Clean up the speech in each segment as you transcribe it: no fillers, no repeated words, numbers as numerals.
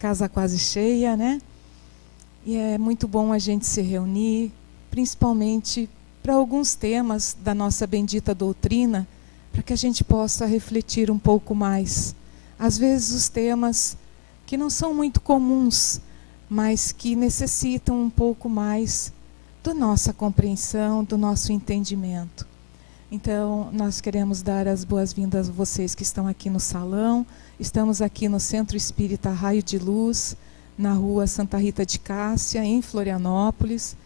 casa quase cheia, né? E é muito bom a gente se reunir, principalmente para alguns temas da nossa bendita doutrina, para que a gente possa refletir um pouco mais. Às vezes os temas que não são muito comuns, mas que necessitam um pouco mais da nossa compreensão, do nosso entendimento. Então, nós queremos dar as boas-vindas a vocês que estão aqui no salão. Estamos aqui no Centro Espírita Raio de Luz, na rua Santa Rita de Cássia, em Florianópolis.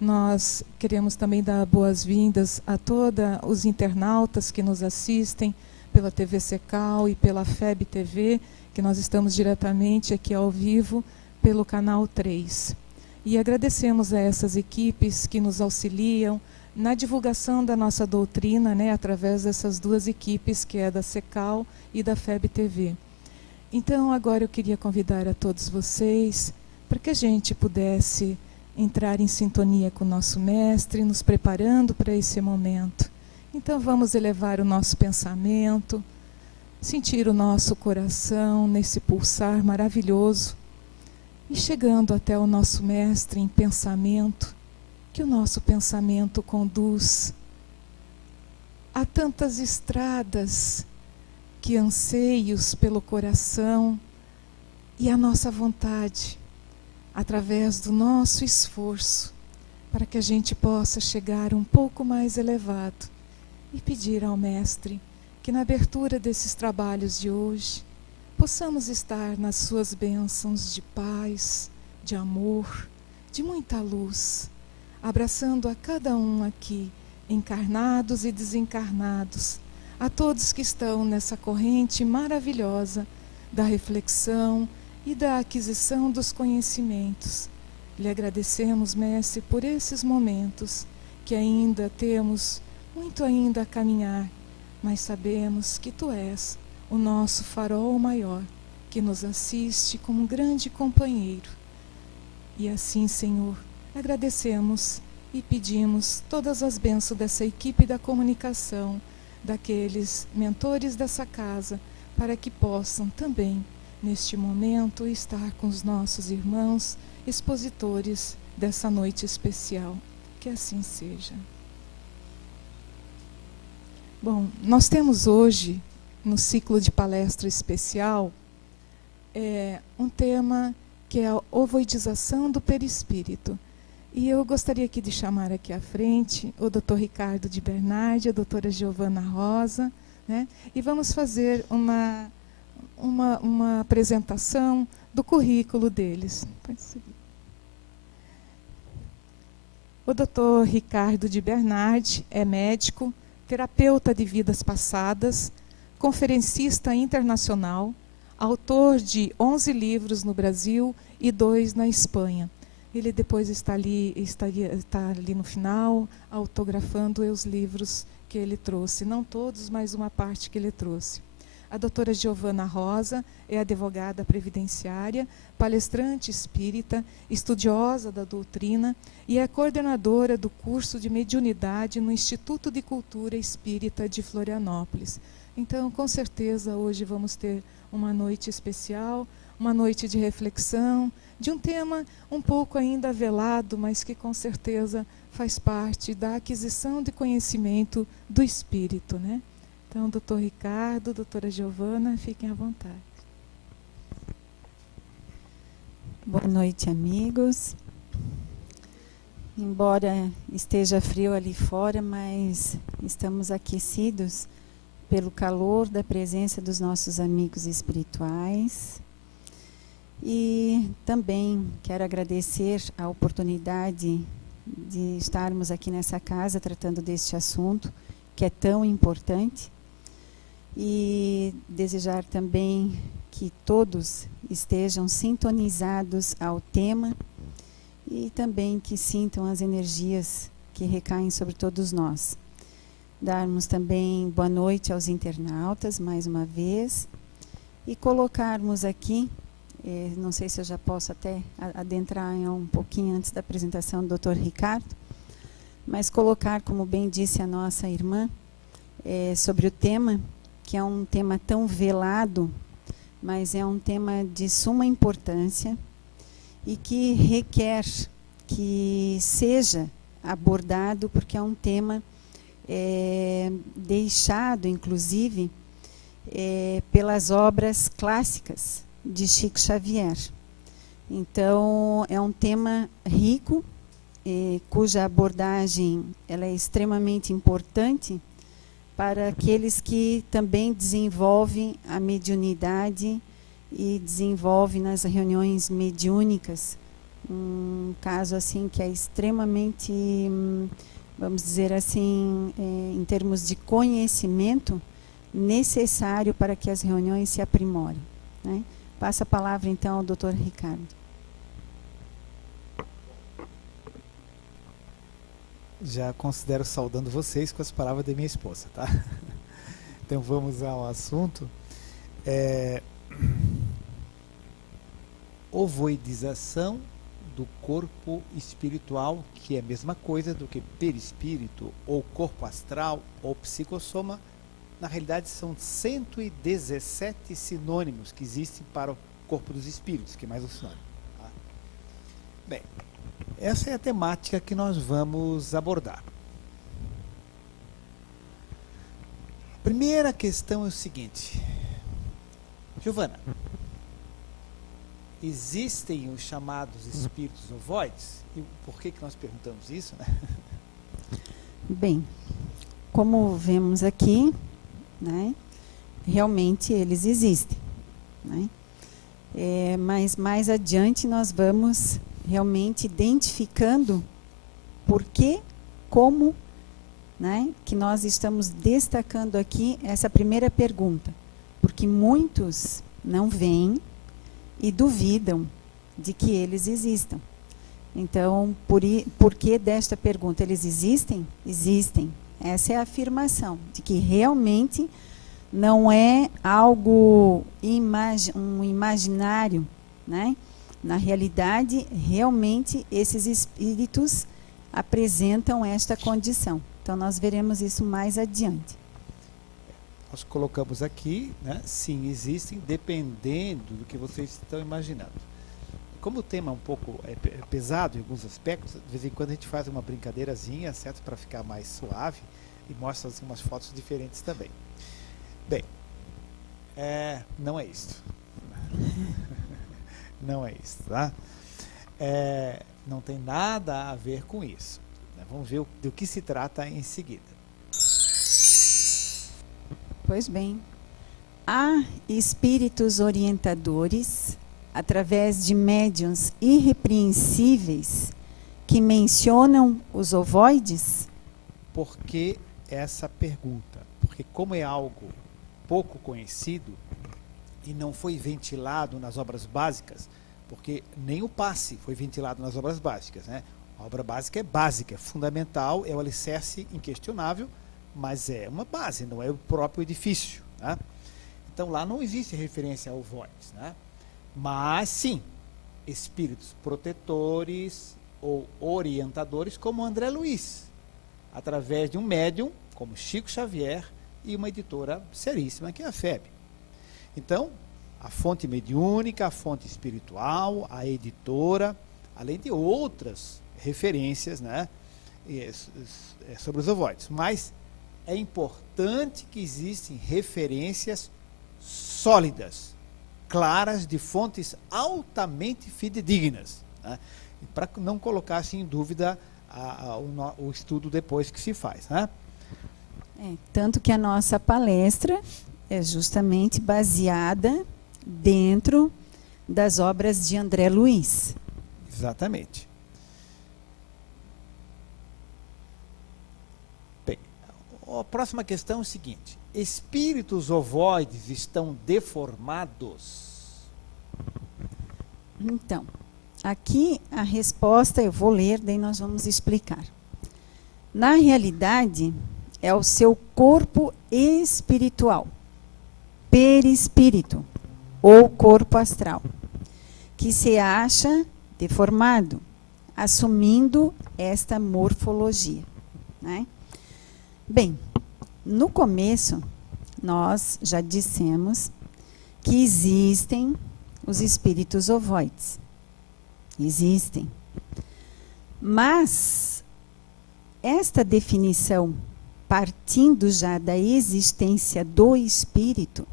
Nós queremos também dar boas-vindas a todos os internautas que nos assistem pela TV Secal e pela FEB TV, que nós estamos diretamente aqui ao vivo pelo canal 3. E agradecemos a essas equipes que nos auxiliam na divulgação da nossa doutrina, né, através dessas duas equipes, que é da Secal e da FEB TV. Então, agora eu queria convidar a todos vocês para que a gente pudesse entrar em sintonia com o nosso mestre, nos preparando para esse momento. Então, vamos elevar o nosso pensamento, sentir o nosso coração nesse pulsar maravilhoso e chegando até o nosso mestre em pensamento, que o nosso pensamento conduz a tantas estradas que anseios pelo coração e a nossa vontade, através do nosso esforço, para que a gente possa chegar um pouco mais elevado e pedir ao Mestre que na abertura desses trabalhos de hoje possamos estar nas suas bênçãos de paz, de amor, de muita luz, abraçando a cada um aqui, encarnados e desencarnados, a todos que estão nessa corrente maravilhosa da reflexão e da aquisição dos conhecimentos. Lhe agradecemos, Mestre, por esses momentos que ainda temos muito ainda a caminhar, mas sabemos que Tu és o nosso farol maior, que nos assiste como um grande companheiro. E assim, Senhor, agradecemos e pedimos todas as bênçãos dessa equipe da comunicação, daqueles mentores dessa casa, para que possam também, neste momento, estar com os nossos irmãos expositores dessa noite especial. Que assim seja. Bom, nós temos hoje, no ciclo de palestra especial, um tema que é a ovoidização do perispírito. E eu gostaria aqui de chamar aqui à frente o Dr. Ricardo de Bernardi, a doutora Giovana Rosa, né? E vamos fazer uma apresentação do currículo deles. Pode seguir. O Dr. Ricardo de Bernardi é médico, terapeuta de vidas passadas, conferencista internacional, autor de 11 livros no Brasil e 2 na Espanha. Ele depois está ali no final, autografando os livros que ele trouxe. Não todos, mas uma parte que ele trouxe. A doutora Giovana Rosa é advogada previdenciária, palestrante espírita, estudiosa da doutrina e é coordenadora do curso de mediunidade no Instituto de Cultura Espírita de Florianópolis. Então, com certeza, hoje vamos ter uma noite especial, uma noite de reflexão, de um tema um pouco ainda velado, mas que com certeza faz parte da aquisição de conhecimento do espírito, né? Então, doutor Ricardo, doutora Giovana, fiquem à vontade. Boa noite, amigos. Embora esteja frio ali fora, mas estamos aquecidos pelo calor da presença dos nossos amigos espirituais. E também quero agradecer a oportunidade de estarmos aqui nessa casa tratando deste assunto, que é tão importante. E desejar também que todos estejam sintonizados ao tema e também que sintam as energias que recaem sobre todos nós. Darmos também boa noite aos internautas, mais uma vez, e colocarmos aqui, não sei se eu já posso até adentrar um pouquinho antes da apresentação do Dr. Ricardo, mas colocar, como bem disse a nossa irmã, sobre o tema, que é um tema tão velado mas é um tema de suma importância e que requer que seja abordado, porque é um tema deixado, inclusive, pelas obras clássicas de Chico Xavier. Então, é um tema rico, cuja abordagem ela é extremamente importante para aqueles que também desenvolvem a mediunidade e desenvolvem nas reuniões mediúnicas um caso assim que é extremamente, vamos dizer assim, em termos de conhecimento, necessário para que as reuniões se aprimorem, né? Passa a palavra então ao Dr. Ricardo. Já considero saudando vocês com as palavras da minha esposa, tá? Então vamos ao assunto. Ovoidização do corpo espiritual, que é a mesma coisa do que perispírito, ou corpo astral, ou psicossoma. Na realidade são 117 sinônimos que existem para o corpo dos espíritos, que é mais um sinônimo. Tá? Bem, essa é a temática que nós vamos abordar. A primeira questão é o seguinte. Giovana, existem os chamados espíritos ovoides? E por que nós perguntamos isso, né? Bem, como vemos aqui, né, realmente eles existem, né? Mas mais adiante nós vamos realmente identificando por que, como, né, que nós estamos destacando aqui essa primeira pergunta. Porque muitos não veem e duvidam de que eles existam. Então, por que desta pergunta? Eles existem? Existem. Essa é a afirmação, de que realmente não é algo um imaginário, né? Na realidade, realmente, esses espíritos apresentam esta condição. Então, nós veremos isso mais adiante. Nós colocamos aqui, né? Sim, existem, dependendo do que vocês estão imaginando. Como o tema é um pouco pesado em alguns aspectos, de vez em quando a gente faz uma brincadeirazinha, certo? Para ficar mais suave, e mostra assim, umas fotos diferentes também. Bem, não é isso. Não é isso, tá? Não tem nada a ver com isso. Né? Vamos ver do que se trata em seguida. Pois bem, há espíritos orientadores, através de médiuns irrepreensíveis, que mencionam os ovoides? Por que essa pergunta? Porque como é algo pouco conhecido e não foi ventilado nas obras básicas, porque nem o passe foi ventilado nas obras básicas, né? A obra básica é básica, é fundamental, é o alicerce inquestionável, mas é uma base, não é o próprio edifício, né? Então lá não existe referência a ovoides, né? Mas sim, espíritos protetores ou orientadores como André Luiz, através de um médium como Chico Xavier e uma editora seríssima que é a FEB. Então, a fonte mediúnica, a fonte espiritual, a editora, além de outras referências, né, sobre os ovoides. Mas é importante que existem referências sólidas, claras, de fontes altamente fidedignas, né, para não colocar assim, em dúvida o estudo depois que se faz, né? Tanto que a nossa palestra é justamente baseada dentro das obras de André Luiz. Exatamente. Bem, a próxima questão é o seguinte: espíritos ovoides estão deformados? Então, aqui a resposta eu vou ler, daí nós vamos explicar. Na realidade, é o seu corpo espiritual, perispírito, ou corpo astral, que se acha deformado, assumindo esta morfologia, né? Bem, no começo, nós já dissemos que existem os espíritos ovoides. Existem. Mas esta definição, partindo já da existência do espírito,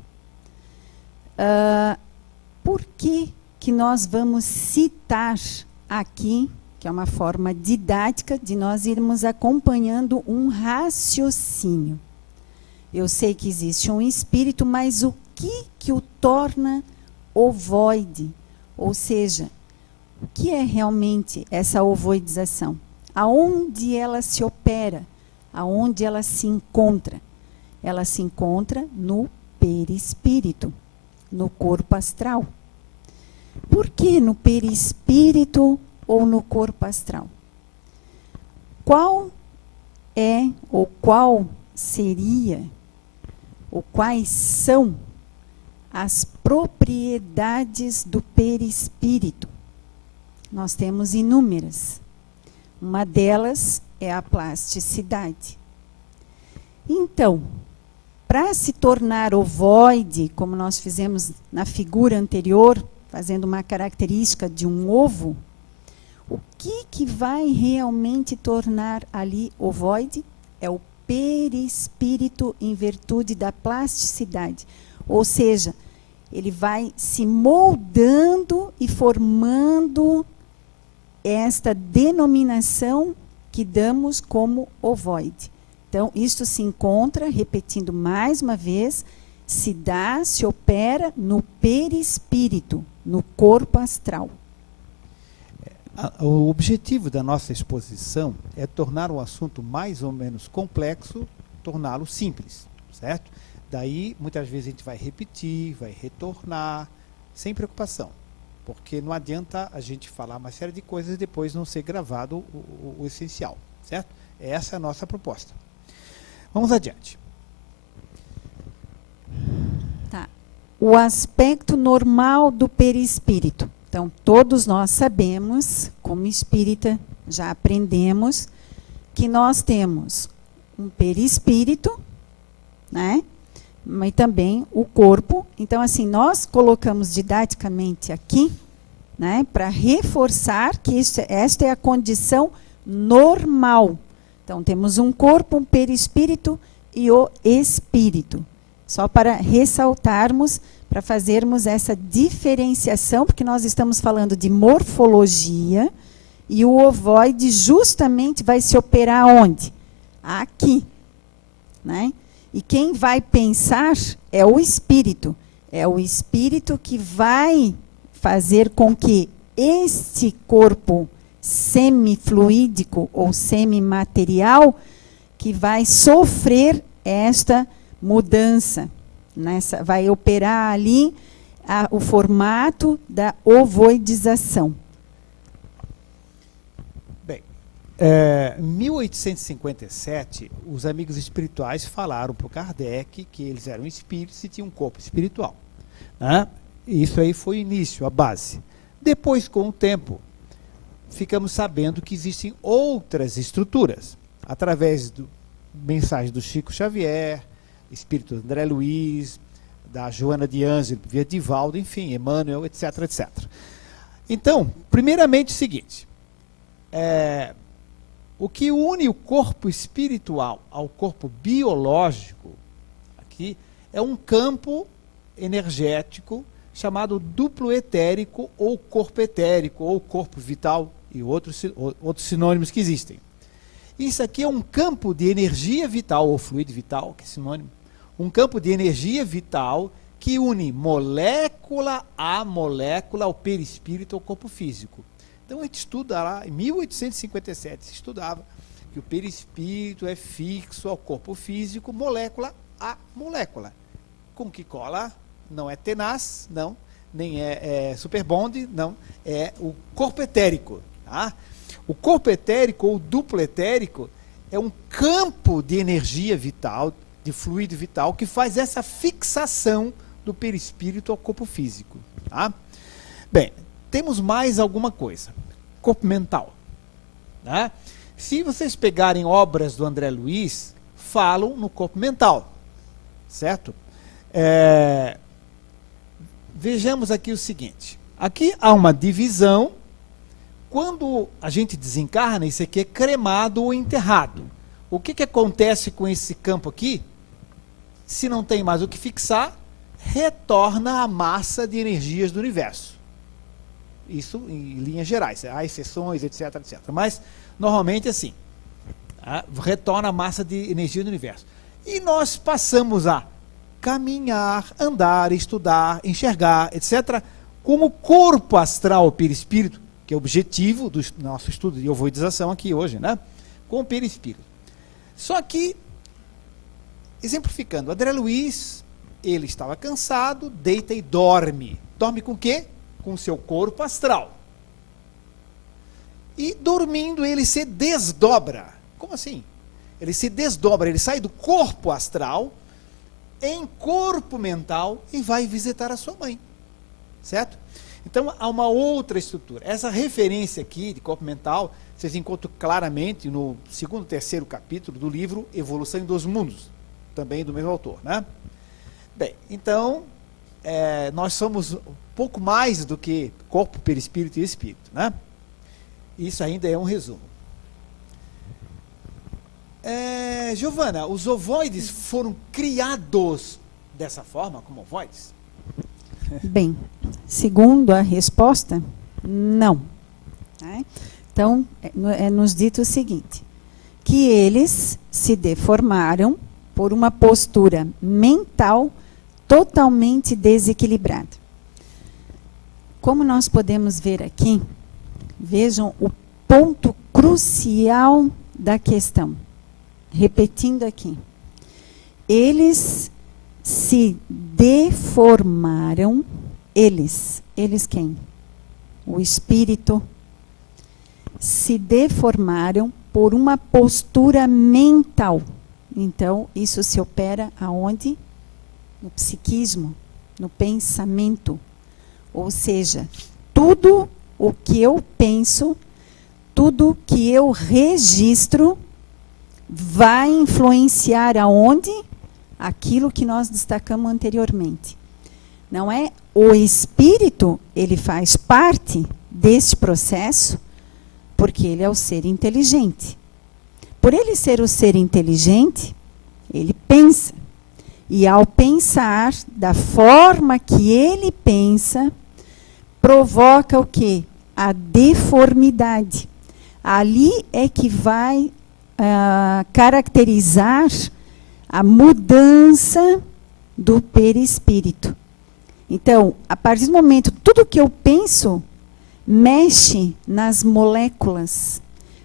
por que nós vamos citar aqui, que é uma forma didática de nós irmos acompanhando um raciocínio? Eu sei que existe um espírito, mas o que o torna ovoide? Ou seja, o que é realmente essa ovoidização? Aonde ela se opera? Aonde ela se encontra? Ela se encontra no perispírito, no corpo astral. Por que no perispírito ou no corpo astral? Qual é ou qual seria ou quais são as propriedades do perispírito? Nós temos inúmeras. Uma delas é a plasticidade. Então, para se tornar ovoide, como nós fizemos na figura anterior, fazendo uma característica de um ovo, o que vai realmente tornar ali ovoide? É o perispírito em virtude da plasticidade. Ou seja, ele vai se moldando e formando esta denominação que damos como ovoide. Então, isto se encontra, repetindo mais uma vez, se dá, se opera no perispírito, no corpo astral. O objetivo da nossa exposição é tornar o assunto mais ou menos complexo, torná-lo simples, certo? Daí, muitas vezes a gente vai repetir, vai retornar, sem preocupação. Porque não adianta a gente falar uma série de coisas e depois não ser gravado o essencial, certo? Essa é a nossa proposta. Vamos adiante. Tá. O aspecto normal do perispírito. Então, todos nós sabemos, como espírita, já aprendemos, que nós temos um perispírito, né? Mas também o corpo. Então, assim, nós colocamos didaticamente aqui, né, para reforçar que esta é a condição normal. Então, temos um corpo, um perispírito e o espírito. Só para ressaltarmos, para fazermos essa diferenciação, porque nós estamos falando de morfologia e o ovoide justamente vai se operar onde? Aqui, né? E quem vai pensar é o espírito. É o espírito que vai fazer com que este corpo semifluídico ou semimaterial que vai sofrer esta mudança. Vai operar ali o formato da ovoidização. Em 1857, os amigos espirituais falaram para o Kardec que eles eram espíritos e tinham um corpo espiritual, né? Isso aí foi o início, a base. Depois, com o tempo, ficamos sabendo que existem outras estruturas, através da mensagem do Chico Xavier, espírito André Luiz, da Joana de Ângelo, Divaldo, enfim, Emmanuel, etc, etc. Então, primeiramente o seguinte, o que une o corpo espiritual ao corpo biológico aqui é um campo energético chamado duplo etérico ou corpo etérico ou corpo vital e outros sinônimos que existem. Isso aqui é um campo de energia vital ou fluido vital, que é sinônimo, um campo de energia vital que une molécula a molécula ao perispírito ao corpo físico. Então a gente estuda lá, em 1857, se estudava que o perispírito é fixo ao corpo físico, molécula a molécula. Com que cola? Não é tenaz, não, nem é superbond, não, é o corpo etérico. Tá? O corpo etérico ou duplo etérico é um campo de energia vital, de fluido vital, que faz essa fixação do perispírito ao corpo físico. Tá? Bem, temos mais alguma coisa. Corpo mental. Né? Se vocês pegarem obras do André Luiz, falam no corpo mental. Certo? vejamos aqui o seguinte. Aqui há uma divisão. Quando a gente desencarna, isso aqui é cremado ou enterrado. O que acontece com esse campo aqui? Se não tem mais o que fixar, retorna à massa de energias do universo. Isso em linhas gerais. Há exceções, etc, etc. Mas, normalmente, assim. Retorna a massa de energia do universo. E nós passamos a caminhar, andar, estudar, enxergar, etc., como corpo astral perispírito, que é o objetivo do nosso estudo de ovoidização aqui hoje, né? Com o perispírito. Só que, exemplificando, André Luiz, ele estava cansado, deita e dorme. Dorme com o quê? Com o seu corpo astral. E dormindo ele se desdobra. Como assim? Ele se desdobra, ele sai do corpo astral em corpo mental e vai visitar a sua mãe. Certo? Então, há uma outra estrutura. Essa referência aqui de corpo mental, vocês encontram claramente no 2º e 3º capítulo do livro Evolução em 2 Mundos, também do mesmo autor, né? Bem, então, nós somos um pouco mais do que corpo, perispírito e espírito, né? Isso ainda é um resumo. Giovana, os ovoides foram criados dessa forma, como ovoides? Bem, segundo a resposta, não. Então, nos dito o seguinte, que eles se deformaram por uma postura mental totalmente desequilibrada. Como nós podemos ver aqui, vejam o ponto crucial da questão. Repetindo aqui, eles se deformaram, eles quem? O espírito, se deformaram por uma postura mental. Então, isso se opera aonde? No psiquismo, no pensamento. Ou seja, tudo o que eu penso, tudo que eu registro, vai influenciar aonde? Aquilo que nós destacamos anteriormente. Não é? O espírito, ele faz parte deste processo, porque ele é o ser inteligente. Por ele ser o ser inteligente, ele pensa. E ao pensar da forma que ele pensa, provoca o quê? A deformidade. Ali é que vai caracterizar a mudança do perispírito. Então, a partir do momento, tudo que eu penso mexe nas moléculas,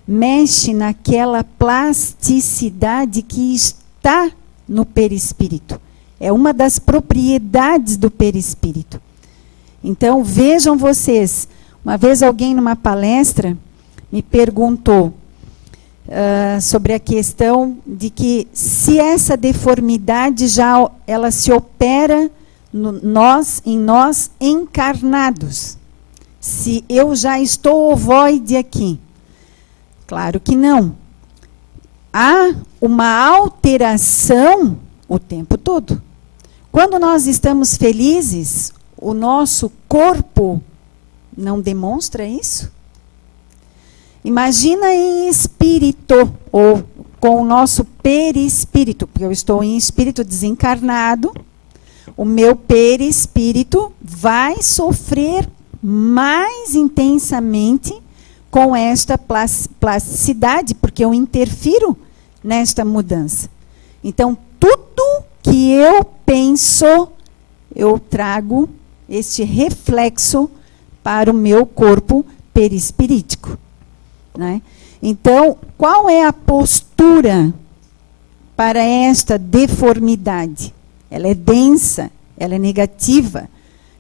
mexe naquela plasticidade que está no perispírito. É uma das propriedades do perispírito. Então, vejam vocês, uma vez alguém numa palestra me perguntou sobre a questão de que se essa deformidade já ela se opera em nós encarnados. Se eu já estou ovoide aqui. Claro que não. Há uma alteração o tempo todo. Quando nós estamos felizes, o nosso corpo não demonstra isso? Imagina em espírito, ou com o nosso perispírito, porque eu estou em espírito desencarnado, o meu perispírito vai sofrer mais intensamente com esta plasticidade, porque eu interfiro nesta mudança. Então, tudo que eu penso, eu trago este reflexo para o meu corpo perispirítico. Né? Então, qual é a postura para esta deformidade? Ela é densa, ela é negativa.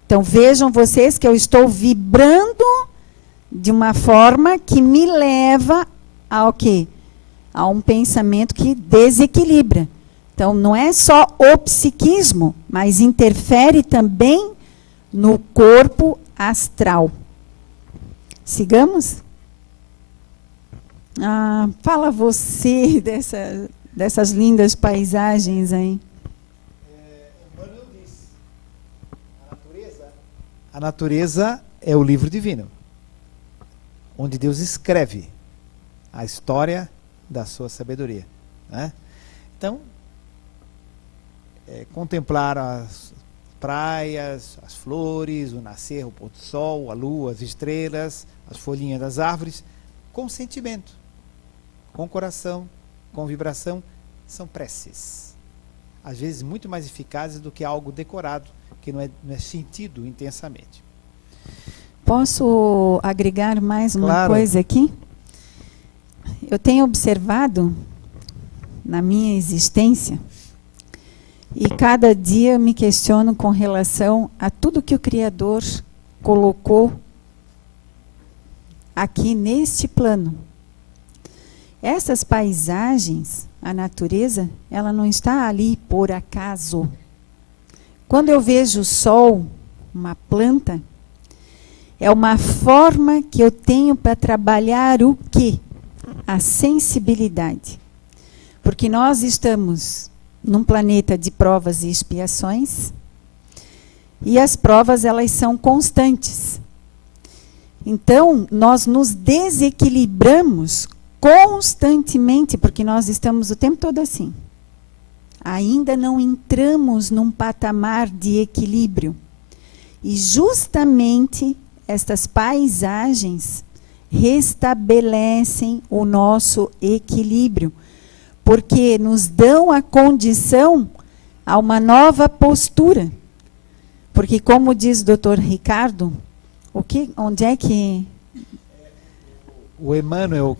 Então, vejam vocês que eu estou vibrando de uma forma que me leva ao quê? A um pensamento que desequilibra. Então, não é só o psiquismo, mas interfere também no corpo astral. Sigamos? Fala você dessas lindas paisagens aí. Emmanuel diz, a natureza A natureza é o livro divino, onde Deus escreve a história da sua sabedoria, né? Então, contemplar as praias, as flores, o nascer, o pôr do sol, a lua, as estrelas, as folhinhas das árvores, com sentimento, com coração, com vibração, são preces. Às vezes muito mais eficazes do que algo decorado, que não é sentido intensamente. Posso agregar mais uma coisa aqui? Eu tenho observado na minha existência, e cada dia me questiono com relação a tudo que o Criador colocou aqui neste plano. Essas paisagens, a natureza, ela não está ali por acaso. Quando eu vejo o sol, uma planta, é uma forma que eu tenho para trabalhar o quê? A sensibilidade. Porque nós estamos num planeta de provas e expiações, e as provas, elas são constantes. Então, nós nos desequilibramos constantemente, porque nós estamos o tempo todo assim. Ainda não entramos num patamar de equilíbrio. E justamente estas paisagens restabelecem o nosso equilíbrio, porque nos dão a condição a uma nova postura. Porque, como diz o Dr. Ricardo, onde é que... O Emmanuel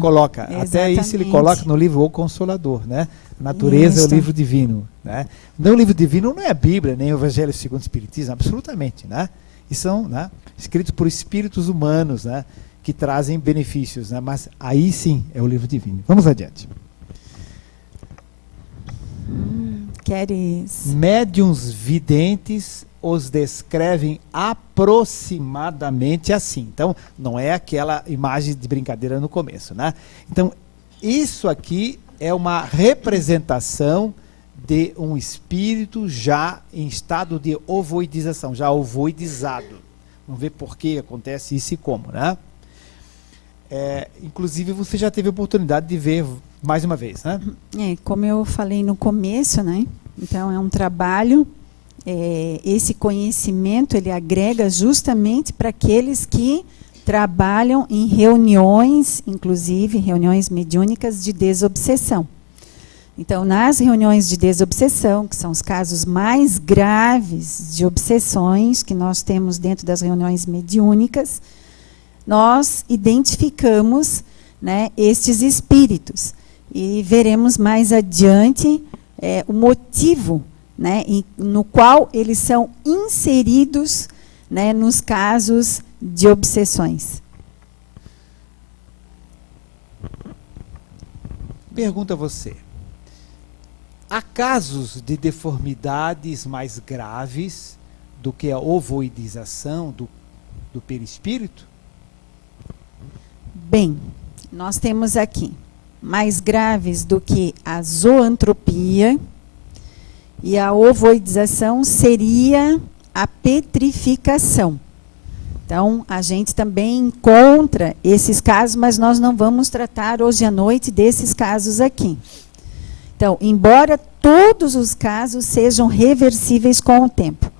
coloca, exatamente. Até isso ele coloca no livro O Consolador, né? A natureza é o livro divino, né? Não, o livro divino não é a Bíblia, nem o Evangelho segundo o Espiritismo, absolutamente, né? E são, né, escritos por espíritos humanos, né, que trazem benefícios, né? Mas aí sim é o livro divino. Vamos adiante. Queres? Médiuns videntes os descrevem aproximadamente assim. Então, não é aquela imagem de brincadeira no começo, né? Então, isso aqui é uma representação de um espírito já em estado de ovoidização, já ovoidizado. Vamos ver por que acontece isso e como, né? Inclusive, você já teve a oportunidade de ver mais uma vez, né? Como eu falei no começo, né? Então, é um trabalho, esse conhecimento, ele agrega justamente para aqueles que trabalham em reuniões, inclusive reuniões mediúnicas de desobsessão. Então, nas reuniões de desobsessão, que são os casos mais graves de obsessões que nós temos dentro das reuniões mediúnicas, nós identificamos, né, estes espíritos. E veremos mais adiante o motivo, né, no qual eles são inseridos, né, nos casos de obsessões. Pergunta a você. Há casos de deformidades mais graves do que a ovoidização do perispírito? Bem, nós temos aqui mais graves do que a zoantropia, e a ovoidização seria a petrificação. Então, a gente também encontra esses casos, mas nós não vamos tratar hoje à noite desses casos aqui. Então, embora todos os casos sejam reversíveis com o tempo.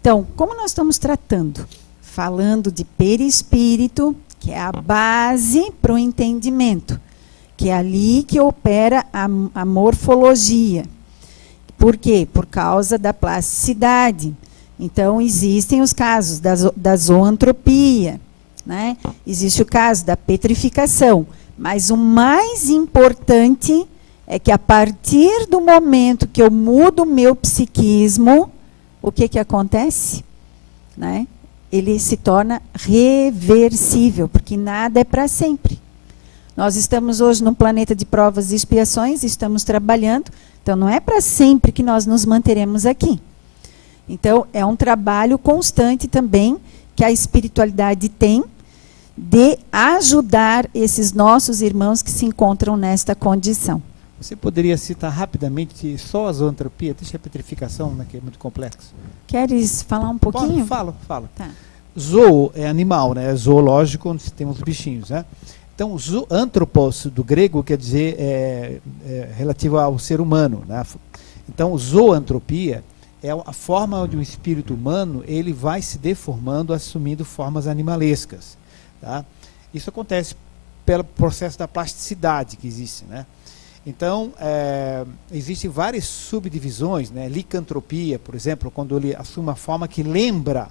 Então, como nós estamos tratando? Falando de perispírito, que é a base para o entendimento, que é ali que opera a morfologia. Por quê? Por causa da plasticidade. Então, existem os casos da zoantropia, né? Existe o caso da petrificação. Mas o mais importante é que, a partir do momento que eu mudo o meu psiquismo, o que acontece? Né? Ele se torna reversível, porque nada é para sempre. Nós estamos hoje num planeta de provas e expiações, estamos trabalhando, então não é para sempre que nós nos manteremos aqui. Então, é um trabalho constante também que a espiritualidade tem de ajudar esses nossos irmãos que se encontram nesta condição. Você poderia citar rapidamente só a zoantropia? Deixa a petrificação, né, que é muito complexo. Queres falar um pouquinho? Fala. Tá. Zoo é animal, né? É zoológico, onde tem uns bichinhos, né? Então, antropos, do grego, quer dizer relativo ao ser humano, né? Então, zoantropia é a forma onde o espírito humano ele vai se deformando, assumindo formas animalescas. Tá? Isso acontece pelo processo da plasticidade que existe, né? Então, existem várias subdivisões, né? Licantropia, por exemplo, quando ele assume uma forma que lembra,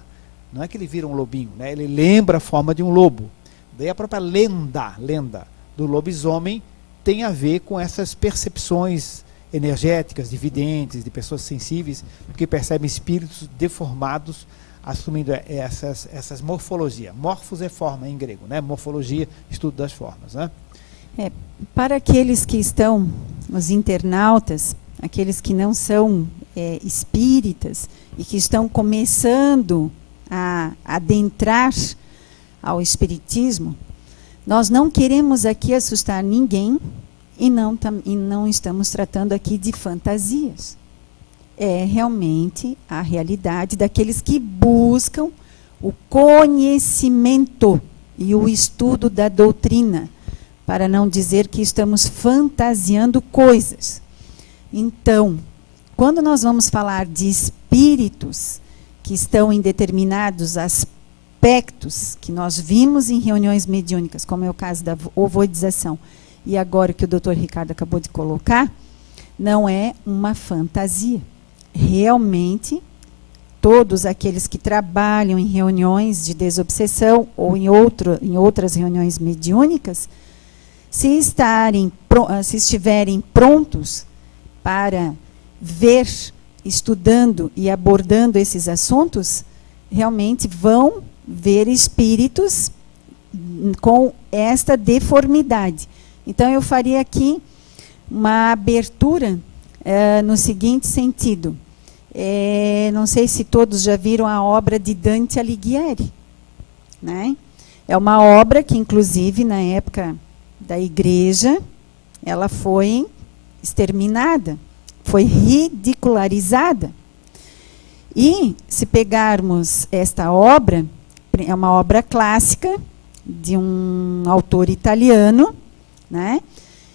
não é que ele vira um lobinho, né? Ele lembra a forma de um lobo. Daí a própria lenda do lobisomem tem a ver com essas percepções energéticas, de videntes, de pessoas sensíveis, que percebem espíritos deformados, assumindo essas morfologias. Morfos é forma em grego, né? Morfologia, estudo das formas, né? Para aqueles que estão, os internautas, aqueles que não são espíritas e que estão começando a adentrar ao espiritismo, nós não queremos aqui assustar ninguém e não estamos tratando aqui de fantasias. É realmente a realidade daqueles que buscam o conhecimento e o estudo da doutrina, para não dizer que estamos fantasiando coisas. Então, quando nós vamos falar de espíritos que estão em determinados aspectos que nós vimos em reuniões mediúnicas, como é o caso da ovoidização, e agora que o Dr. Ricardo acabou de colocar, não é uma fantasia. Realmente, todos aqueles que trabalham em reuniões de desobsessão ou em outras reuniões mediúnicas, se estiverem prontos para ver, estudando e abordando esses assuntos, realmente vão ver espíritos com esta deformidade. Então, eu faria aqui uma abertura no seguinte sentido. Não sei se todos já viram a obra de Dante Alighieri, né? É uma obra que, inclusive, na época da igreja, ela foi exterminada, foi ridicularizada. E, se pegarmos esta obra, é uma obra clássica de um autor italiano, né?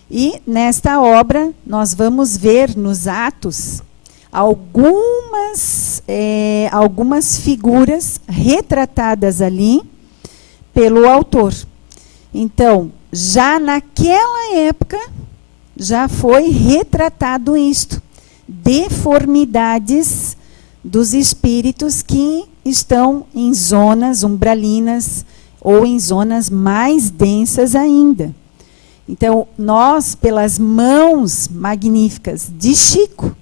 E nesta obra nós vamos ver nos atos algumas figuras retratadas ali pelo autor. Então, já naquela época, já foi retratado isto, deformidades dos espíritos que estão em zonas umbralinas ou em zonas mais densas ainda. Então, nós, pelas mãos magníficas de Chico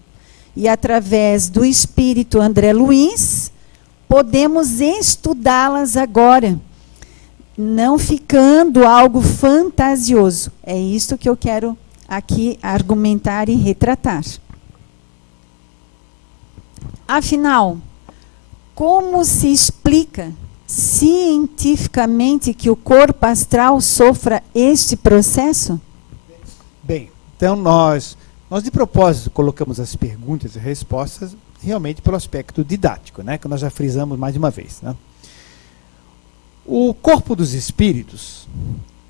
e através do espírito André Luiz, podemos estudá-las agora, não ficando algo fantasioso. É isso que eu quero aqui argumentar e retratar. Afinal, como se explica cientificamente que o corpo astral sofra este processo? Bem, então nós de propósito colocamos as perguntas e respostas realmente pelo aspecto didático, né, que nós já frisamos mais de uma vez, né? O corpo dos espíritos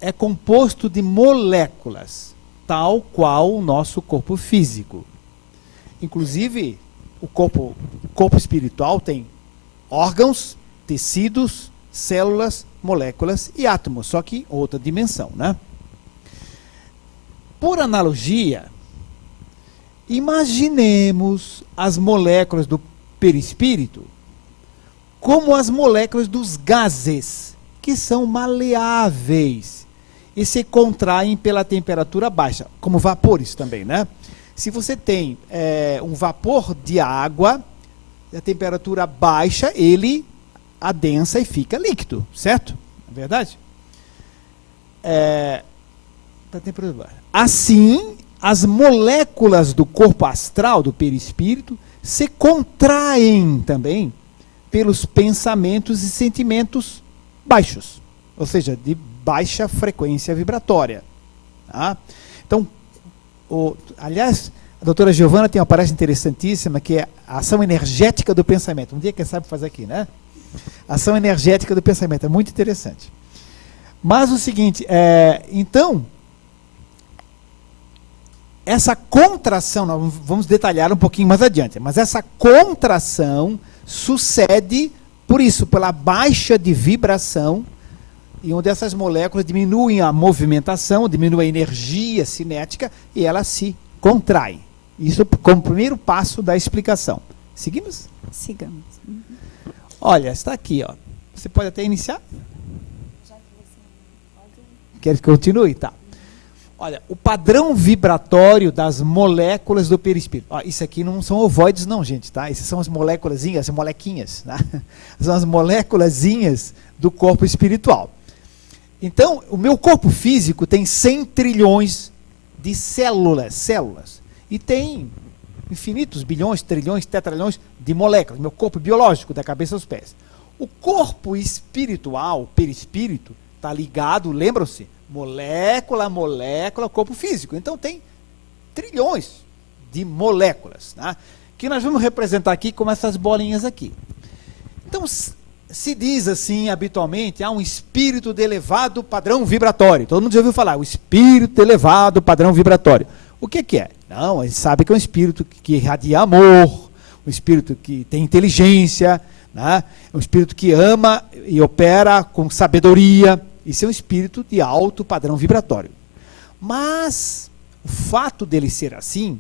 é composto de moléculas, tal qual o nosso corpo físico. Inclusive, o corpo espiritual tem órgãos, tecidos, células, moléculas e átomos, só que outra dimensão, né? Por analogia, imaginemos as moléculas do perispírito como as moléculas dos gases, que são maleáveis e se contraem pela temperatura baixa, como vapores também, né? Se você tem um vapor de água, a temperatura baixa, ele adensa e fica líquido, certo? É verdade? Assim, as moléculas do corpo astral, do perispírito, se contraem também pelos pensamentos e sentimentos baixos, ou seja, de baixa frequência vibratória. Tá? Então, aliás, a doutora Giovana tem uma palestra interessantíssima, que é a ação energética do pensamento. Um dia quem sabe fazer aqui, né? Ação energética do pensamento, é muito interessante. Mas o seguinte, então, essa contração, nós vamos detalhar um pouquinho mais adiante, mas essa contração sucede por isso, pela baixa de vibração, e onde essas moléculas diminuem a movimentação, diminuem a energia cinética, e ela se contrai. Isso como primeiro passo da explicação. Seguimos? Sigamos. Olha, está aqui, ó. Você pode até iniciar? Quer que eu continue? Tá. Olha, o padrão vibratório das moléculas do perispírito. Ó, isso aqui não são ovoides não, gente, tá? Essas são as moléculazinhas, as molequinhas, tá? São as moléculazinhas do corpo espiritual. Então, o meu corpo físico tem 100 trilhões de células. E tem infinitos bilhões, trilhões, tetrilhões de moléculas. Meu corpo biológico, da cabeça aos pés. O corpo espiritual, o perispírito, está ligado, lembram-se? Molécula, corpo físico. Então tem trilhões de moléculas, né, que nós vamos representar aqui como essas bolinhas aqui. Então se diz assim habitualmente, há um espírito de elevado padrão vibratório. Todo mundo já ouviu falar, o espírito de elevado padrão vibratório. O que é? Não, a gente sabe que é um espírito que irradia amor, um espírito que tem inteligência, né, um espírito que ama e opera com sabedoria. Isso é um espírito de alto padrão vibratório. Mas o fato dele ser assim,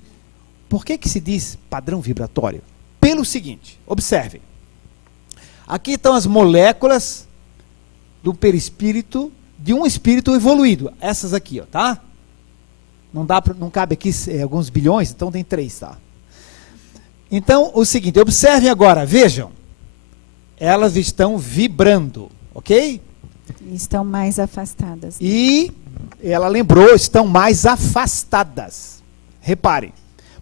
por que se diz padrão vibratório? Pelo seguinte, observem. Aqui estão as moléculas do perispírito de um espírito evoluído. Essas aqui, ó, tá? Não cabe aqui alguns bilhões, então tem 3, tá? Então, o seguinte, observem agora, vejam. Elas estão vibrando, ok? Estão mais afastadas. E ela lembrou, estão mais afastadas. Reparem.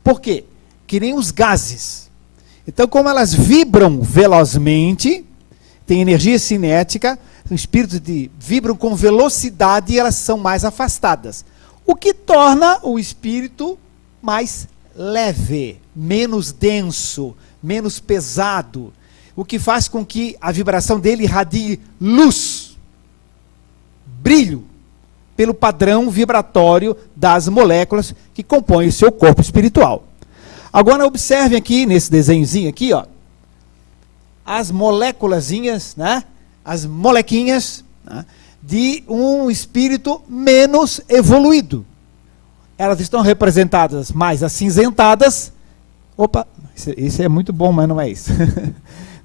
Por quê? Que nem os gases. Então, como elas vibram velozmente, tem energia cinética, os espíritos vibram com velocidade e elas são mais afastadas. O que torna o espírito mais leve, menos denso, menos pesado. O que faz com que a vibração dele irradie luz, brilho, pelo padrão vibratório das moléculas que compõem o seu corpo espiritual. Agora observem aqui, nesse desenhozinho aqui, ó, as moléculazinhas, né, as molequinhas, né, de um espírito menos evoluído. Elas estão representadas mais acinzentadas. Opa, isso é muito bom, mas não é isso.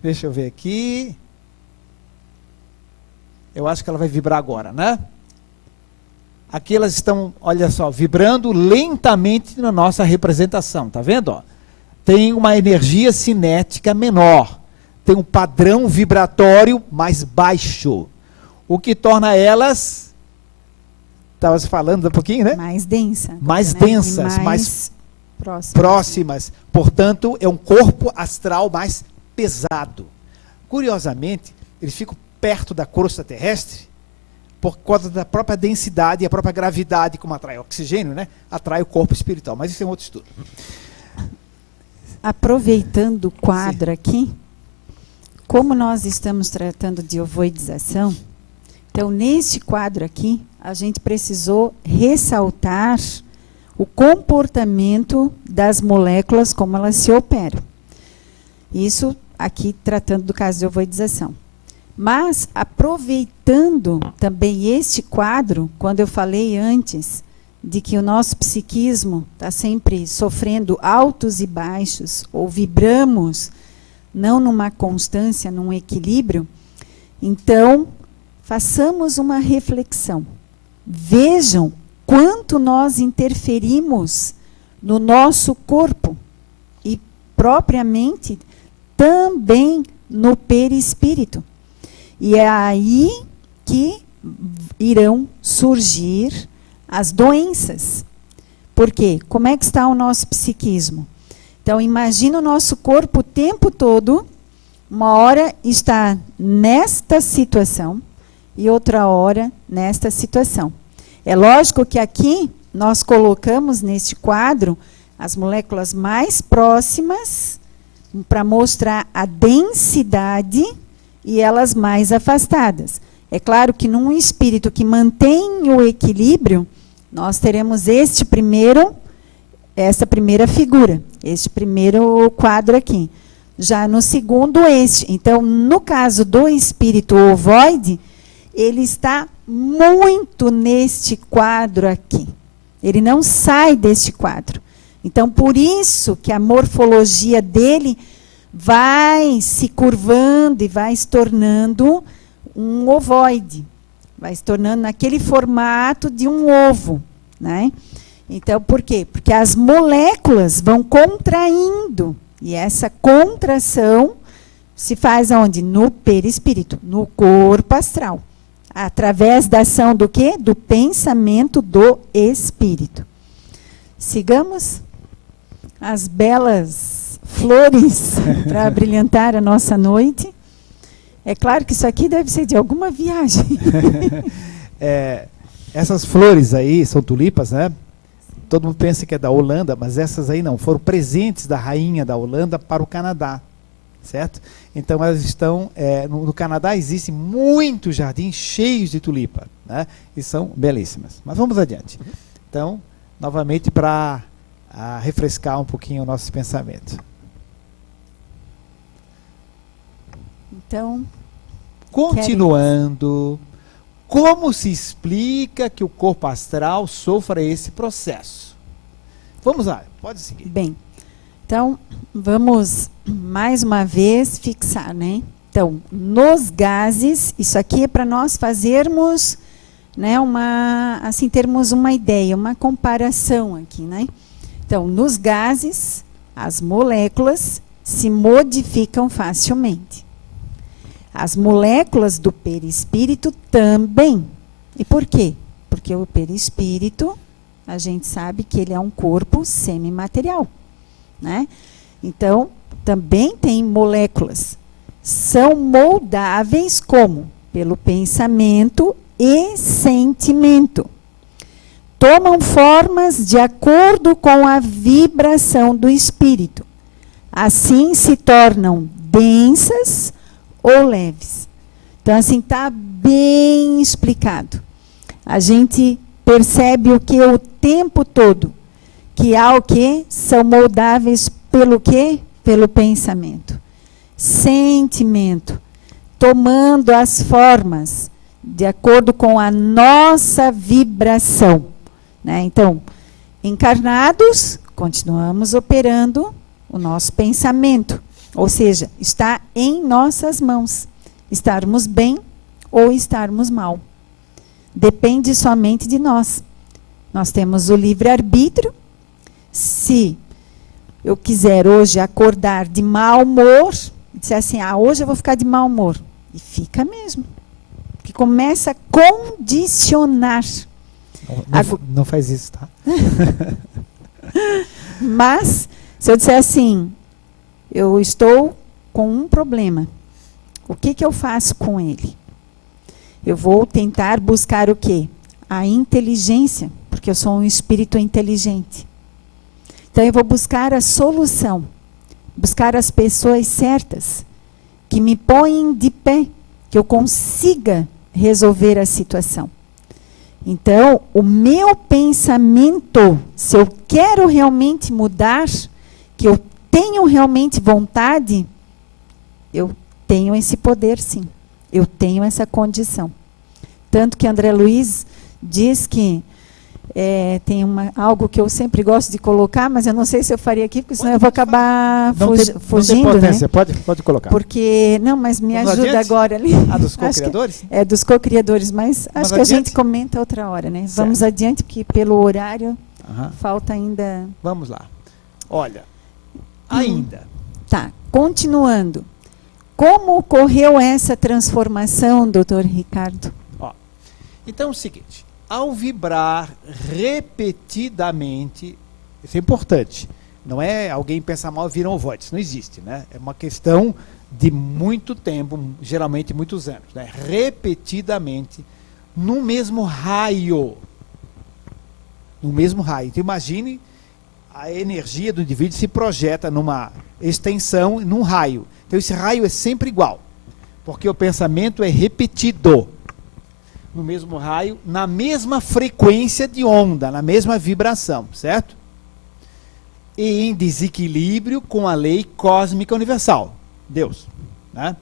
Deixa eu ver aqui. Eu acho que ela vai vibrar agora, né? Aqui elas estão, olha só, vibrando lentamente na nossa representação, tá vendo? Ó? Tem uma energia cinética menor, tem um padrão vibratório mais baixo, o que torna elas, estava falando um pouquinho, né? Mais densa. Mais né? densas, mais próximas. Portanto, é um corpo astral mais pesado. Curiosamente, eles ficam perto da crosta terrestre, por causa da própria densidade e a própria gravidade, como atrai oxigênio, né? Atrai o corpo espiritual. Mas isso é um outro estudo. Aproveitando o quadro aqui, como nós estamos tratando de ovoidização, então neste quadro aqui, a gente precisou ressaltar o comportamento das moléculas, como elas se operam. Isso aqui tratando do caso de ovoidização. Mas, aproveitando também este quadro, quando eu falei antes de que o nosso psiquismo está sempre sofrendo altos e baixos, ou vibramos não numa constância, num equilíbrio, então, façamos uma reflexão. Vejam quanto nós interferimos no nosso corpo e, propriamente, também no perispírito. E é aí que irão surgir as doenças. Por quê? Como é que está o nosso psiquismo? Então, imagina o nosso corpo o tempo todo, uma hora está nesta situação e outra hora nesta situação. É lógico que aqui nós colocamos neste quadro as moléculas mais próximas para mostrar a densidade e elas mais afastadas. É claro que num espírito que mantém o equilíbrio, nós teremos essa primeira figura, este primeiro quadro aqui. Já no segundo, este. Então, no caso do espírito ovoide, ele está muito neste quadro aqui. Ele não sai deste quadro. Então, por isso que a morfologia dele vai se curvando e vai se tornando um ovoide. Vai se tornando naquele formato de um ovo, né? Então, por quê? Porque as moléculas vão contraindo. E essa contração se faz aonde? No perispírito, no corpo astral. Através da ação do quê? Do pensamento do espírito. Sigamos as belas flores para brilhantar a nossa noite. É claro que isso aqui deve ser de alguma viagem. Essas flores aí são tulipas, né? Todo mundo pensa que é da Holanda, mas essas aí não. Foram presentes da rainha da Holanda para o Canadá, certo? Então elas estão... no Canadá existem muitos jardins cheios de tulipa, né? E são belíssimas. Mas vamos adiante. Então, novamente para refrescar um pouquinho o nosso pensamento. Então, continuando, como se explica que o corpo astral sofra esse processo? Vamos lá, pode seguir. Bem, então, vamos mais uma vez fixar, né? Então, nos gases, isso aqui é para nós fazermos, né, assim, termos uma ideia, uma comparação aqui, né? Então, nos gases, as moléculas se modificam facilmente. As moléculas do perispírito também. E por quê? Porque o perispírito, a gente sabe que ele é um corpo semimaterial, né? Então, também tem moléculas. São moldáveis como? Pelo pensamento e sentimento. Tomam formas de acordo com a vibração do espírito. Assim se tornam densas ou leves. Então, assim, está bem explicado. A gente percebe o que o tempo todo? Que há o quê? São moldáveis pelo quê? Pelo pensamento. Sentimento. Tomando as formas de acordo com a nossa vibração, né? Então, encarnados, continuamos operando o nosso pensamento. Ou seja, está em nossas mãos estarmos bem ou estarmos mal. Depende somente de nós. Nós temos o livre-arbítrio. Se eu quiser hoje acordar de mau humor, disser assim, hoje eu vou ficar de mau humor. E fica mesmo. Que começa a condicionar. Não faz isso, tá? Mas, se eu disser assim, eu estou com um problema, o que eu faço com ele? Eu vou tentar buscar o quê? A inteligência, porque eu sou um espírito inteligente. Então, eu vou buscar a solução, buscar as pessoas certas, que me põem de pé, que eu consiga resolver a situação. Então, o meu pensamento, se eu quero realmente mudar, que eu tenho realmente vontade, eu tenho esse poder, sim. Eu tenho essa condição. Tanto que André Luiz diz que tem algo que eu sempre gosto de colocar, mas eu não sei se eu faria aqui, porque senão eu vou acabar fugindo, não tem né? Pode colocar. Porque, não, mas me Vamos ajuda adiante? agora ali. Dos co-criadores? É dos co-criadores, mas acho que a gente comenta outra hora, né? Certo. Vamos adiante, porque pelo horário falta ainda... Vamos lá. Olha, ainda. Tá, continuando. Como ocorreu essa transformação, doutor Ricardo? Então é o seguinte, ao vibrar repetidamente, isso é importante, não é alguém pensar mal e vira um ovoide, isso não existe, né? É uma questão de muito tempo, geralmente muitos anos, né? Repetidamente, no mesmo raio. no mesmo raio. Então imagine a energia do indivíduo se projeta numa extensão, num raio. Então esse raio é sempre igual, porque o pensamento é repetido no mesmo raio, na mesma frequência de onda, na mesma vibração, certo? E em desequilíbrio com a lei cósmica universal, Deus, né?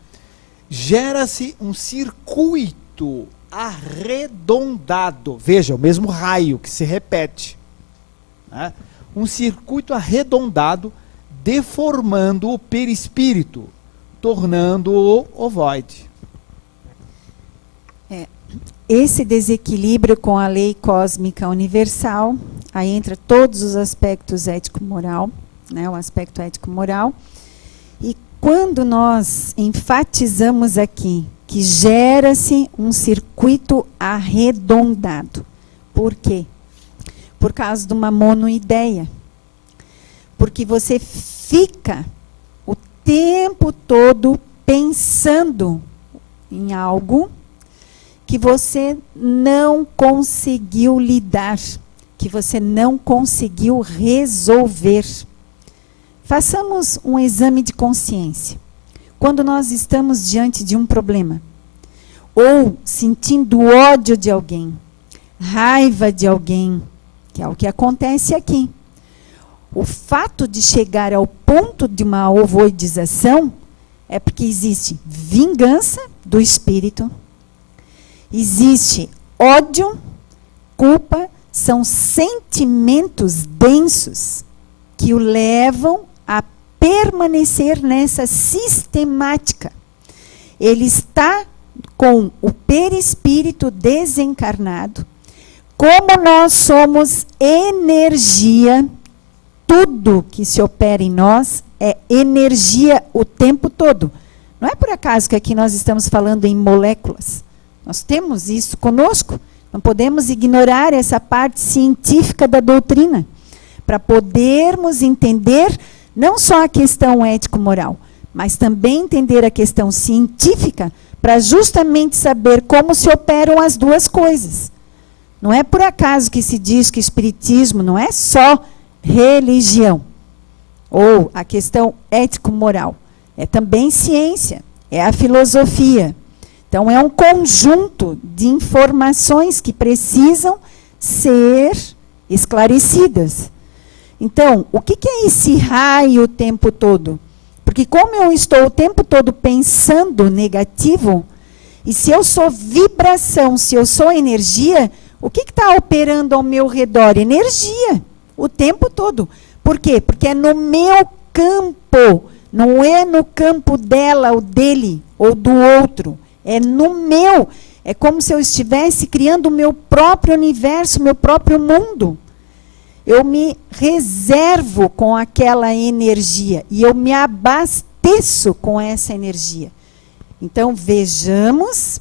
Gera-se um circuito arredondado, veja, o mesmo raio que se repete, né? Um circuito arredondado, deformando o perispírito, tornando-o ovoide. Esse desequilíbrio com a lei cósmica universal, aí entra todos os aspectos ético-moral, né, o aspecto ético-moral. E quando nós enfatizamos aqui que gera-se um circuito arredondado, por quê? Por causa de uma monoideia. Porque você fica o tempo todo pensando em algo que você não conseguiu lidar, que você não conseguiu resolver. Façamos um exame de consciência. Quando nós estamos diante de um problema, ou sentindo ódio de alguém, raiva de alguém, que é o que acontece aqui. O fato de chegar ao ponto de uma ovoidização é porque existe vingança do espírito, existe ódio, culpa, são sentimentos densos que o levam a permanecer nessa sistemática. Ele está com o perispírito desencarnado. Como nós somos energia, tudo que se opera em nós é energia o tempo todo. Não é por acaso que aqui nós estamos falando em moléculas. Nós temos isso conosco. Não podemos ignorar essa parte científica da doutrina, para podermos entender não só a questão ético-moral, mas também entender a questão científica, para justamente saber como se operam as duas coisas. Não é por acaso que se diz que o espiritismo não é só religião, ou a questão ético-moral. É também ciência, é a filosofia. Então, é um conjunto de informações que precisam ser esclarecidas. Então, o que é esse raio o tempo todo? Porque como eu estou o tempo todo pensando negativo, e se eu sou vibração, se eu sou energia, o que está operando ao meu redor? Energia, o tempo todo. Por quê? Porque é no meu campo, não é no campo dela, ou dele, ou do outro. É no meu. É como se eu estivesse criando o meu próprio universo, o meu próprio mundo. Eu me reservo com aquela energia e eu me abasteço com essa energia. Então, vejamos,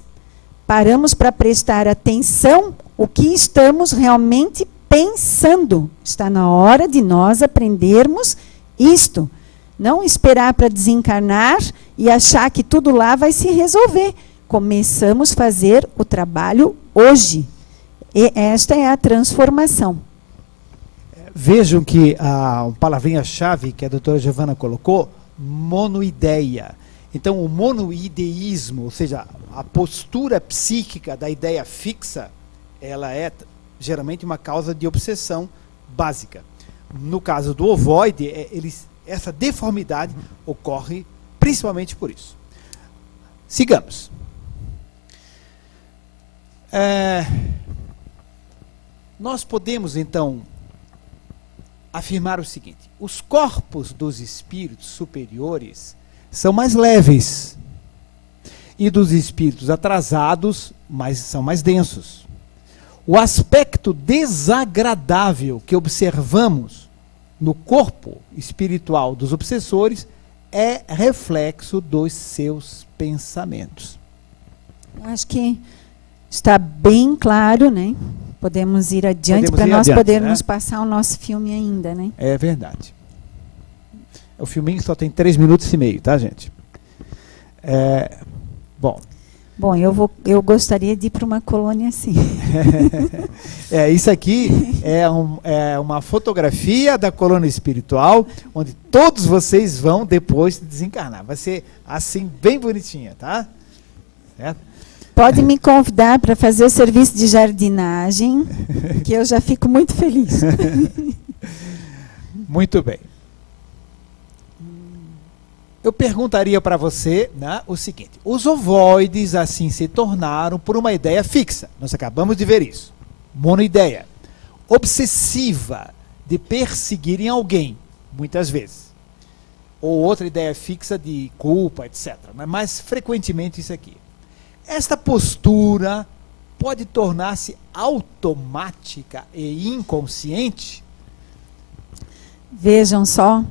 paramos para prestar atenção o que estamos realmente pensando. Está na hora de nós aprendermos isto. Não esperar para desencarnar e achar que tudo lá vai se resolver. Começamos a fazer o trabalho hoje. E esta é a transformação. Vejam que a palavrinha-chave que a doutora Giovana colocou, monoideia. Então, o monoideísmo, ou seja, a postura psíquica da ideia fixa, ela é geralmente uma causa de obsessão básica. No caso do ovoide, essa deformidade ocorre principalmente por isso. Sigamos. Nós podemos, então, afirmar o seguinte: os corpos dos espíritos superiores são mais leves e dos espíritos atrasados são mais densos. O aspecto desagradável que observamos no corpo espiritual dos obsessores é reflexo dos seus pensamentos. Eu acho que está bem claro, né? Podemos ir adiante para nós podermos passar o nosso filme ainda, né? É verdade. O filminho só tem 3 minutos e meio, tá, gente? Bom, Bom, eu gostaria de ir para uma colônia assim. Isso aqui é uma fotografia da colônia espiritual, onde todos vocês vão depois de desencarnar. Vai ser assim, bem bonitinha, tá? Certo? Pode me convidar para fazer o serviço de jardinagem, que eu já fico muito feliz. Muito bem. Eu perguntaria para você, né, o seguinte: os ovoides assim se tornaram por uma ideia fixa. Nós acabamos de ver isso. Monoideia. Obsessiva, de perseguirem alguém, muitas vezes. Ou outra ideia fixa de culpa, etc. Mas frequentemente isso aqui. Esta postura pode tornar-se automática e inconsciente? Vejam só.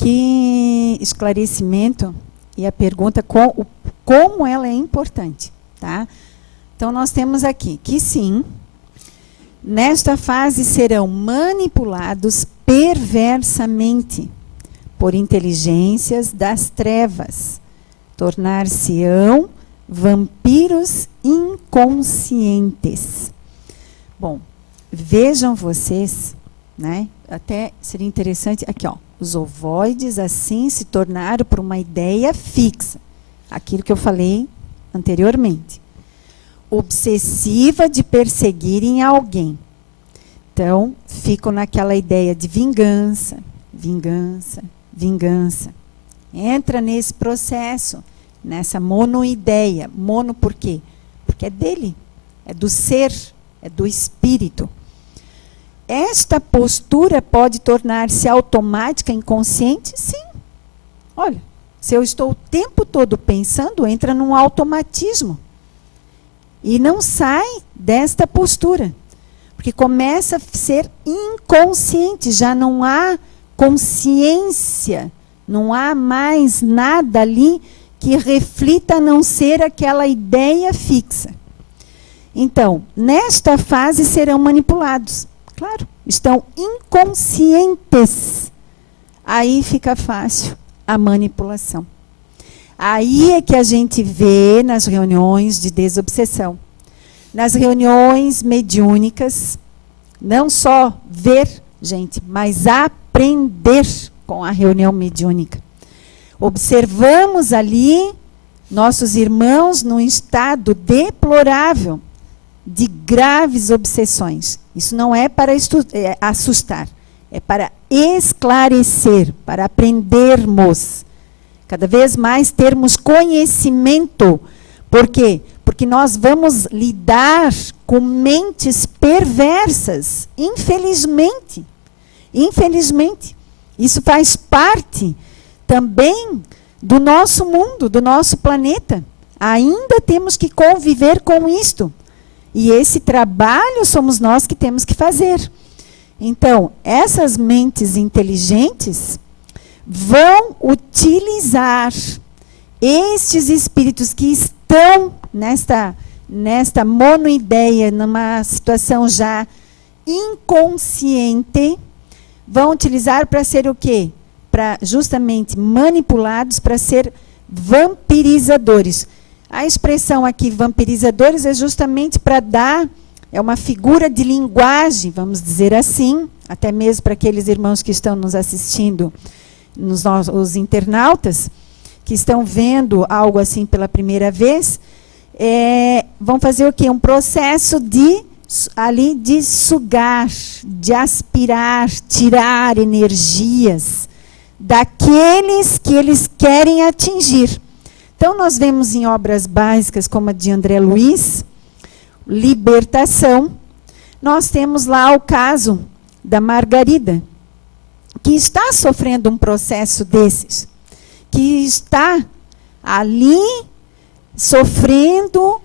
Que esclarecimento e a pergunta como ela é importante, tá? Então, nós temos aqui que sim, nesta fase serão manipulados perversamente por inteligências das trevas, tornar-se-ão vampiros inconscientes. Bom, vejam vocês, né? Até seria interessante, aqui ó, os ovoides assim se tornaram por uma ideia fixa, aquilo que eu falei anteriormente, obsessiva de perseguirem alguém. Então, ficam naquela ideia de vingança, vingança, vingança. Entra nesse processo, nessa monoideia. Mono por quê? Porque é dele, é do ser, é do espírito. Esta postura pode tornar-se automática, inconsciente? Sim. Olha, se eu estou o tempo todo pensando, entra num automatismo. E não sai desta postura. Porque começa a ser inconsciente, já não há consciência, não há mais nada ali que reflita a não ser aquela ideia fixa. Então, nesta fase serão manipulados. Claro, estão inconscientes. Aí fica fácil a manipulação. Aí é que a gente vê nas reuniões de desobsessão. Nas reuniões mediúnicas, não só ver, gente, mas aprender com a reunião mediúnica. Observamos ali nossos irmãos num estado deplorável de graves obsessões. Isso não é para assustar, é para esclarecer, para aprendermos. Cada vez mais termos conhecimento. Por quê? Porque nós vamos lidar com mentes perversas, infelizmente. Infelizmente. Isso faz parte também do nosso mundo, do nosso planeta. Ainda temos que conviver com isto. E esse trabalho somos nós que temos que fazer. Então, essas mentes inteligentes vão utilizar estes espíritos que estão nesta monoideia, numa situação já inconsciente, vão utilizar para ser o quê? Para justamente manipulados, para ser vampirizadores. A expressão aqui, vampirizadores, é justamente para dar, é uma figura de linguagem, vamos dizer assim, até mesmo para aqueles irmãos que estão nos assistindo, os internautas, que estão vendo algo assim pela primeira vez, vão fazer o quê? Um processo de sugar, de aspirar, tirar energias daqueles que eles querem atingir. Então, nós vemos em obras básicas como a de André Luiz, Libertação, nós temos lá o caso da Margarida, que está sofrendo um processo desses, que está ali sofrendo,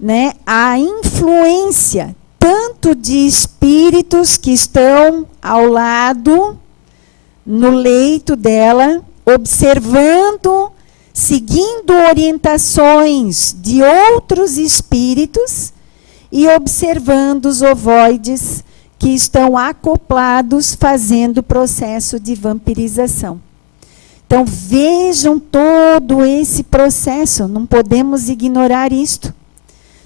né, a influência tanto de espíritos que estão ao lado, no leito dela, observando, seguindo orientações de outros espíritos e observando os ovoides que estão acoplados fazendo o processo de vampirização. Então, vejam todo esse processo, não podemos ignorar isto.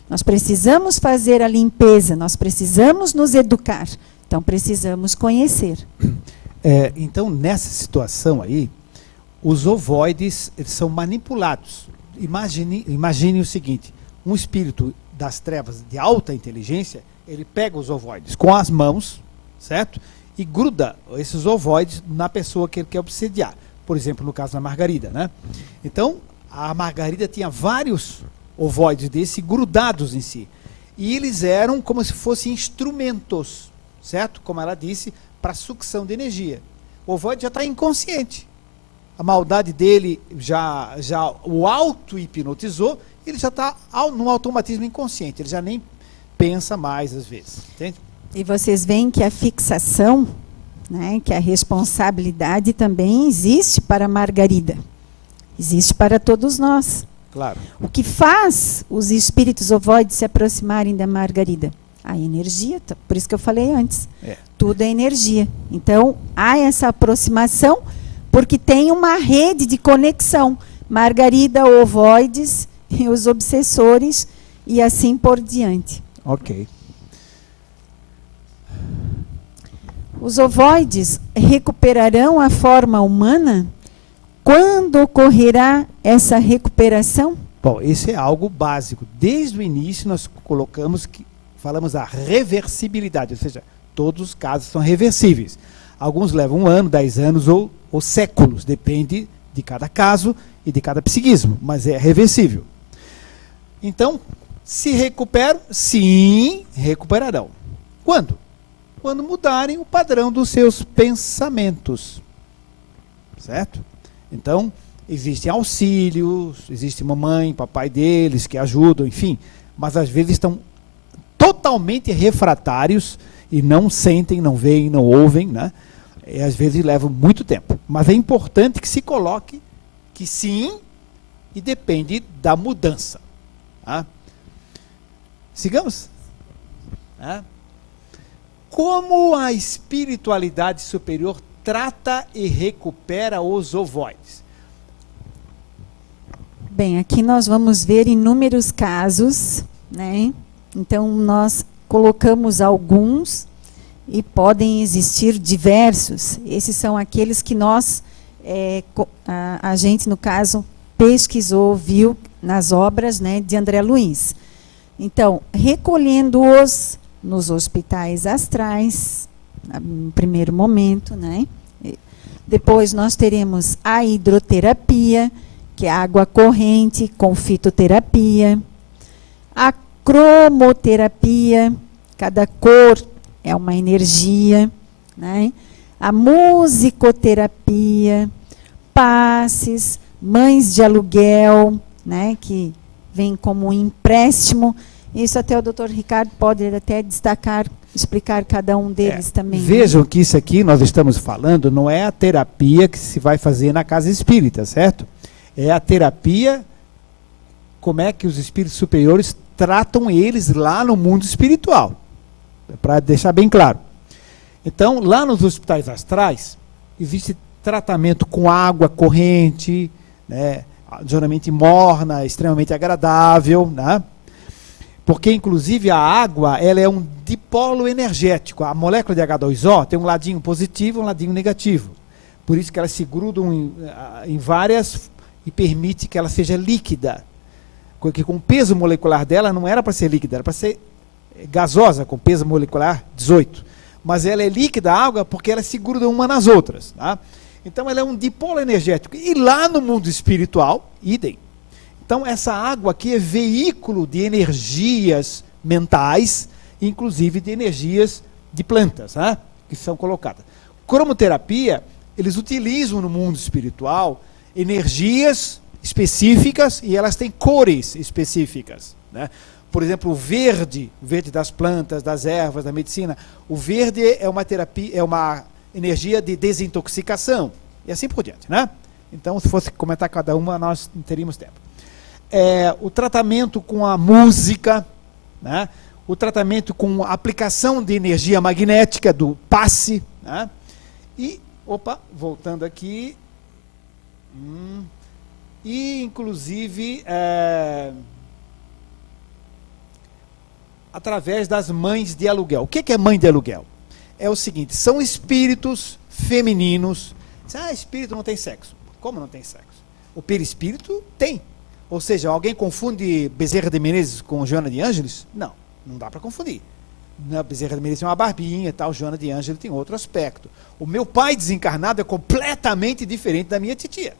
Nós precisamos fazer a limpeza, nós precisamos nos educar, então precisamos conhecer. Então, nessa situação aí, os ovoides eles são manipulados. Imagine o seguinte, um espírito das trevas de alta inteligência, ele pega os ovoides com as mãos, certo? E gruda esses ovoides na pessoa que ele quer obsediar. Por exemplo, no caso da Margarida, né? Então, a Margarida tinha vários ovoides desse grudados em si. E eles eram como se fossem instrumentos, certo? Como ela disse, para sucção de energia. O ovoide já está inconsciente. A maldade dele já o auto-hipnotizou, ele já está num automatismo inconsciente, ele já nem pensa mais às vezes. Entende? E vocês veem que a fixação, né, que a responsabilidade também existe para a Margarida. Existe para todos nós. Claro. O que faz os espíritos ovoides se aproximarem da Margarida? A energia, por isso que eu falei antes. Tudo é energia. Então, há essa aproximação porque tem uma rede de conexão. Margarida, ovoides, e os obsessores e assim por diante. Ok. Os ovoides recuperarão a forma humana? Quando ocorrerá essa recuperação? Bom, isso é algo básico. Desde o início nós falamos da reversibilidade, ou seja, todos os casos são reversíveis. Alguns levam 1 ano, 10 anos ou séculos, depende de cada caso e de cada psiquismo, mas é reversível. Então, se recuperam? Sim, recuperarão. Quando? Quando mudarem o padrão dos seus pensamentos. Certo? Então, existem auxílios, existe mamãe, papai deles que ajudam, enfim, mas às vezes estão totalmente refratários e não sentem, não veem, não ouvem, né? E às vezes levam muito tempo. Mas é importante que se coloque que sim, e depende da mudança. Tá? Sigamos? Tá? Como a espiritualidade superior trata e recupera os ovoides? Bem, aqui nós vamos ver inúmeros casos, né? Então, nós colocamos alguns e podem existir diversos. Esses são aqueles que nós, a gente, no caso, pesquisou, viu nas obras, né, de André Luiz. Então, recolhendo-os nos hospitais astrais, no primeiro momento, né? Depois nós teremos a hidroterapia, que é água corrente com fitoterapia, a cromoterapia, cada cor é uma energia, né? A musicoterapia, passes, mães de aluguel, né, que vem como um empréstimo. Isso até o Dr. Ricardo pode até destacar, explicar cada um deles também. Vejam, né, que isso aqui nós estamos falando não é a terapia que se vai fazer na casa espírita, certo? É a terapia, como é que os espíritos superiores tratam eles lá no mundo espiritual. Para deixar bem claro. Então, lá nos hospitais astrais, existe tratamento com água corrente, né, geralmente morna, extremamente agradável, né? Porque, inclusive, a água ela é um dipolo energético. A molécula de H2O tem um ladinho positivo e um ladinho negativo. Por isso que elas se grudam em várias e permite que ela seja líquida. Porque com o peso molecular dela não era para ser líquida, era para ser gasosa, com peso molecular 18. Mas ela é líquida, a água, porque elas se grudam uma nas outras. Tá? Então ela é um dipolo energético. E lá no mundo espiritual, idem. Então essa água aqui é veículo de energias mentais, inclusive de energias de plantas, tá? Que são colocadas. Cromoterapia, eles utilizam no mundo espiritual energias específicas e elas têm cores específicas, né? Por exemplo, o verde das plantas, das ervas, da medicina, o verde é uma terapia, é uma energia de desintoxicação, e assim por diante, né? Então, se fosse comentar cada uma, nós não teríamos tempo. O tratamento com a música, né? O tratamento com a aplicação de energia magnética do passe, né? E, voltando aqui, E, inclusive, através das mães de aluguel. O que é mãe de aluguel? É o seguinte, são espíritos femininos. Espírito não tem sexo. Como não tem sexo? O perispírito tem. Ou seja, alguém confunde Bezerra de Menezes com Joana de Ângeles? Não, não dá para confundir. Bezerra de Menezes é uma barbinha e tal, Joana de Ângeles tem outro aspecto. O meu pai desencarnado é completamente diferente da minha titia.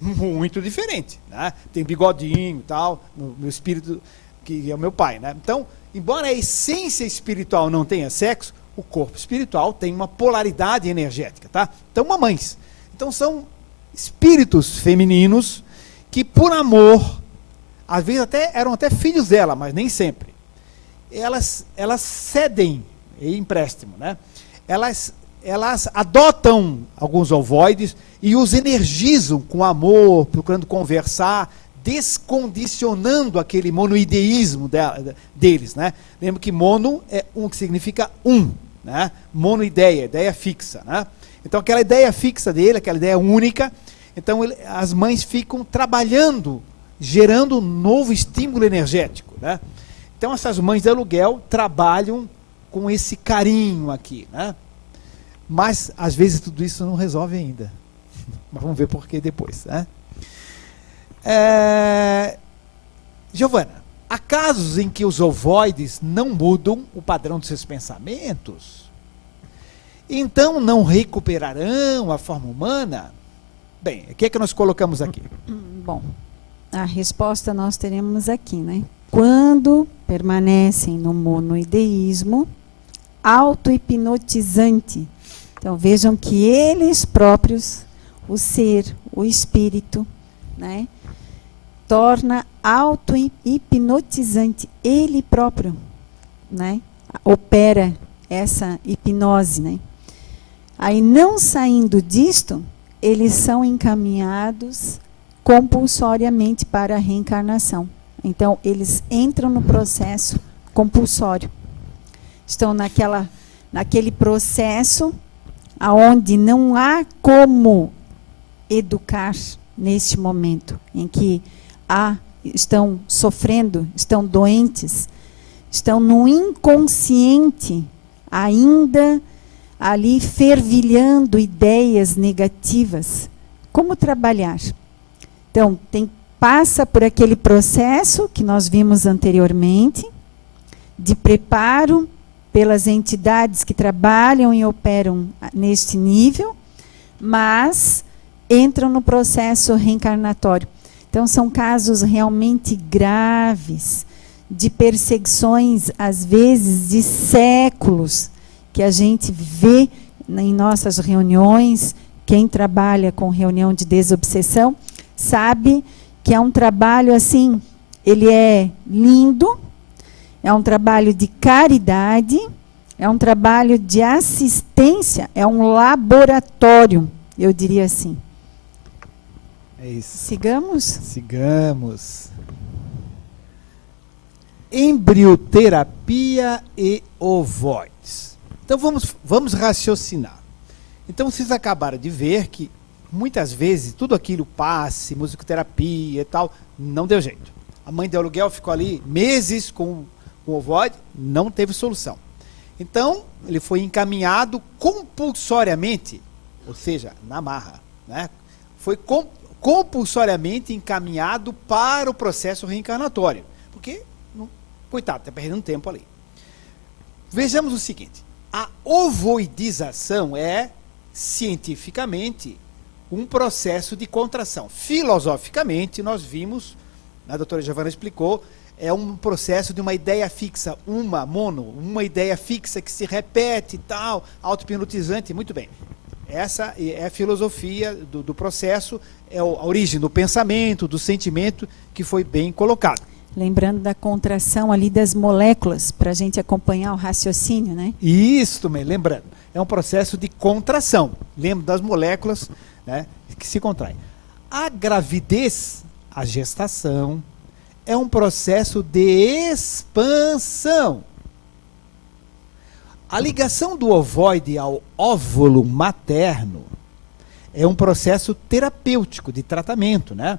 Muito diferente, né? Tem bigodinho e tal, meu espírito, que é o meu pai, né? Então, embora a essência espiritual não tenha sexo, o corpo espiritual tem uma polaridade energética, tá? Então, mamães. Então, são espíritos femininos que, por amor, às vezes eram até filhos dela, mas nem sempre. Elas cedem empréstimo, né? Elas adotam alguns ovoides e os energizam com amor, procurando conversar, descondicionando aquele monoideísmo deles, né? Lembra que mono é um, que significa um, né? Monoideia, ideia fixa, né? Então aquela ideia fixa dele, aquela ideia única, então as mães ficam trabalhando, gerando um novo estímulo energético, né? Então essas mães de aluguel trabalham com esse carinho aqui, né? Mas às vezes tudo isso não resolve ainda. Mas vamos ver por que depois, né? Giovana, há casos em que os ovoides não mudam o padrão dos seus pensamentos? Então não recuperarão a forma humana? Bem, o que é que nós colocamos aqui? Bom, a resposta nós teremos aqui, né? Quando permanecem no monoideísmo auto-hipnotizante. Então vejam que eles próprios, o ser, o espírito, né, torna auto-hipnotizante, ele próprio, né, opera essa hipnose, né. Aí, não saindo disto, eles são encaminhados compulsoriamente para a reencarnação. Então, eles entram no processo compulsório. Estão naquele processo aonde não há como educar neste momento, em que estão sofrendo, estão doentes, estão no inconsciente, ainda ali fervilhando ideias negativas. Como trabalhar? Então, passa por aquele processo que nós vimos anteriormente, de preparo pelas entidades que trabalham e operam neste nível, mas entram no processo reencarnatório. Então, são casos realmente graves, de perseguições, às vezes, de séculos, que a gente vê em nossas reuniões. Quem trabalha com reunião de desobsessão sabe que é um trabalho assim, ele é lindo, é um trabalho de caridade, é um trabalho de assistência, é um laboratório, eu diria assim. É isso. Sigamos? Sigamos. Embrioterapia e ovoides. Então vamos raciocinar. Então vocês acabaram de ver que muitas vezes tudo aquilo, passe, musicoterapia e tal, não deu jeito. A mãe de aluguel ficou ali meses com o ovoide, não teve solução. Então ele foi encaminhado compulsoriamente, ou seja, na marra, né? Foi compulsoriamente encaminhado para o processo reencarnatório, porque, coitado, está perdendo tempo ali. Vejamos o seguinte, a ovoidização é, cientificamente, um processo de contração. Filosoficamente, nós vimos, a doutora Giovana explicou, é um processo de uma ideia fixa, uma ideia fixa que se repete e tal, auto-hipnotizante, muito bem. Essa é a filosofia do processo, é a origem do pensamento, do sentimento, que foi bem colocado. Lembrando da contração ali das moléculas, para a gente acompanhar o raciocínio, né? Isso também, lembrando. É um processo de contração. Lembra das moléculas, né, que se contraem. A gravidez, a gestação, é um processo de expansão. A ligação do ovoide ao óvulo materno é um processo terapêutico de tratamento, né?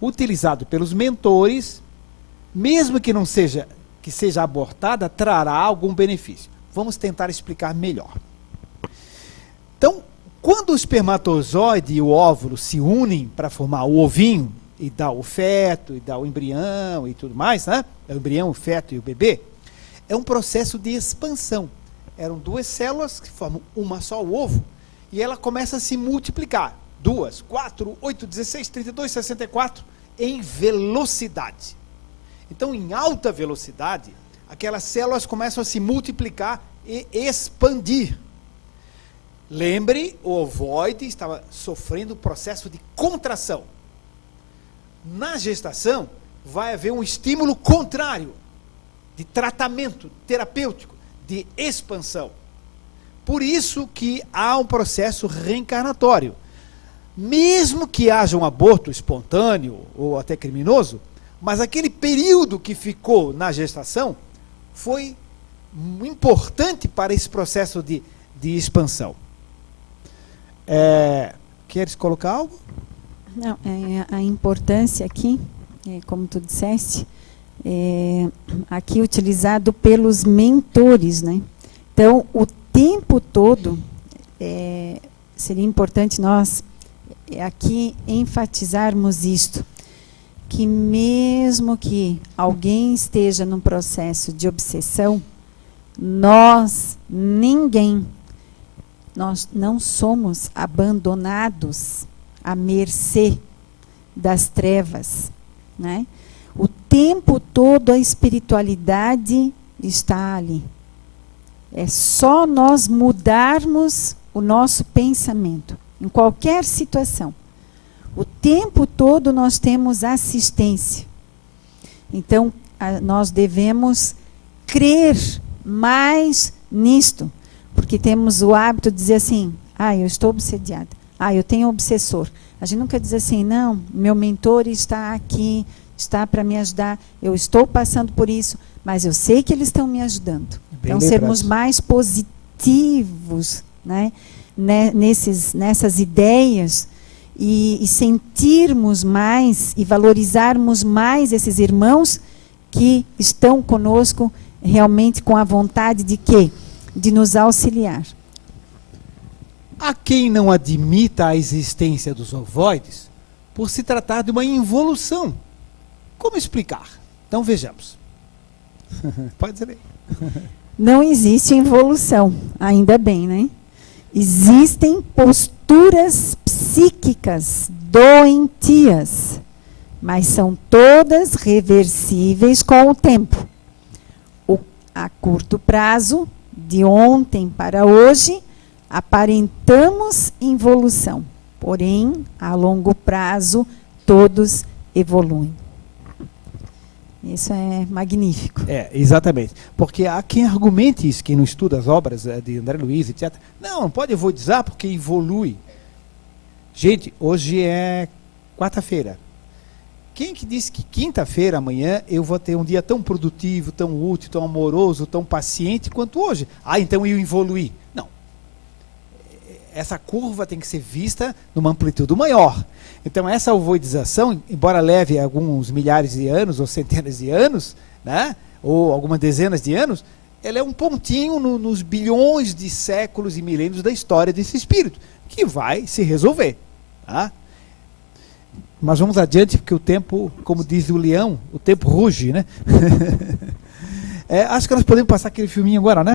Utilizado pelos mentores, mesmo que não seja abortada, trará algum benefício. Vamos tentar explicar melhor. Então, quando o espermatozoide e o óvulo se unem para formar o ovinho, e dá o feto, e dá o embrião e tudo mais, né? O embrião, o feto e o bebê, é um processo de expansão. Eram duas células que formam uma só, o ovo, e ela começa a se multiplicar. 2, 4, 8, 16, 32, 64, em velocidade. Então, em alta velocidade, aquelas células começam a se multiplicar e expandir. Lembre, o ovoide estava sofrendo um processo de contração. Na gestação, vai haver um estímulo contrário, de tratamento terapêutico, de expansão. Por isso que há um processo reencarnatório. Mesmo que haja um aborto espontâneo ou até criminoso, mas aquele período que ficou na gestação foi importante para esse processo de expansão. Queres colocar algo? Não, a importância aqui, como tu disseste, aqui utilizado pelos mentores, né? Então, o tempo todo, seria importante nós aqui enfatizarmos isto, que mesmo que alguém esteja num processo de obsessão, nós não somos abandonados à mercê das trevas, né? O tempo todo a espiritualidade está ali. É só nós mudarmos o nosso pensamento, em qualquer situação. O tempo todo nós temos assistência. Então, nós devemos crer mais nisto, porque temos o hábito de dizer assim, eu estou obsediada. Eu tenho um obsessor. A gente nunca diz assim, não, meu mentor está aqui, está para me ajudar, eu estou passando por isso, mas eu sei que eles estão me ajudando. Então, sermos mais positivos, né, nessas ideias e sentirmos mais e valorizarmos mais esses irmãos que estão conosco realmente com a vontade de quê? De nos auxiliar. Há quem não admita a existência dos ovoides por se tratar de uma involução. Como explicar? Então vejamos. Pode dizer aí. Não existe involução, ainda bem, né? Existem posturas psíquicas doentias, mas são todas reversíveis com o tempo. A curto prazo, de ontem para hoje, aparentamos involução, porém, a longo prazo, todos evoluem. Isso é magnífico. Exatamente. Porque há quem argumente isso, quem não estuda as obras de André Luiz, etc. Não pode evoluizar porque evolui. Gente, hoje é quarta-feira. Quem que disse que quinta-feira, amanhã, eu vou ter um dia tão produtivo, tão útil, tão amoroso, tão paciente quanto hoje? Então eu evoluí. Não. Essa curva tem que ser vista numa amplitude maior. Então essa ovoidização, embora leve alguns milhares de anos ou centenas de anos, né, ou algumas dezenas de anos, ela é um pontinho nos bilhões de séculos e milênios da história desse espírito, que vai se resolver. Tá? Mas vamos adiante, porque o tempo, como diz o leão, o tempo ruge, né? Acho que nós podemos passar aquele filminho agora, né?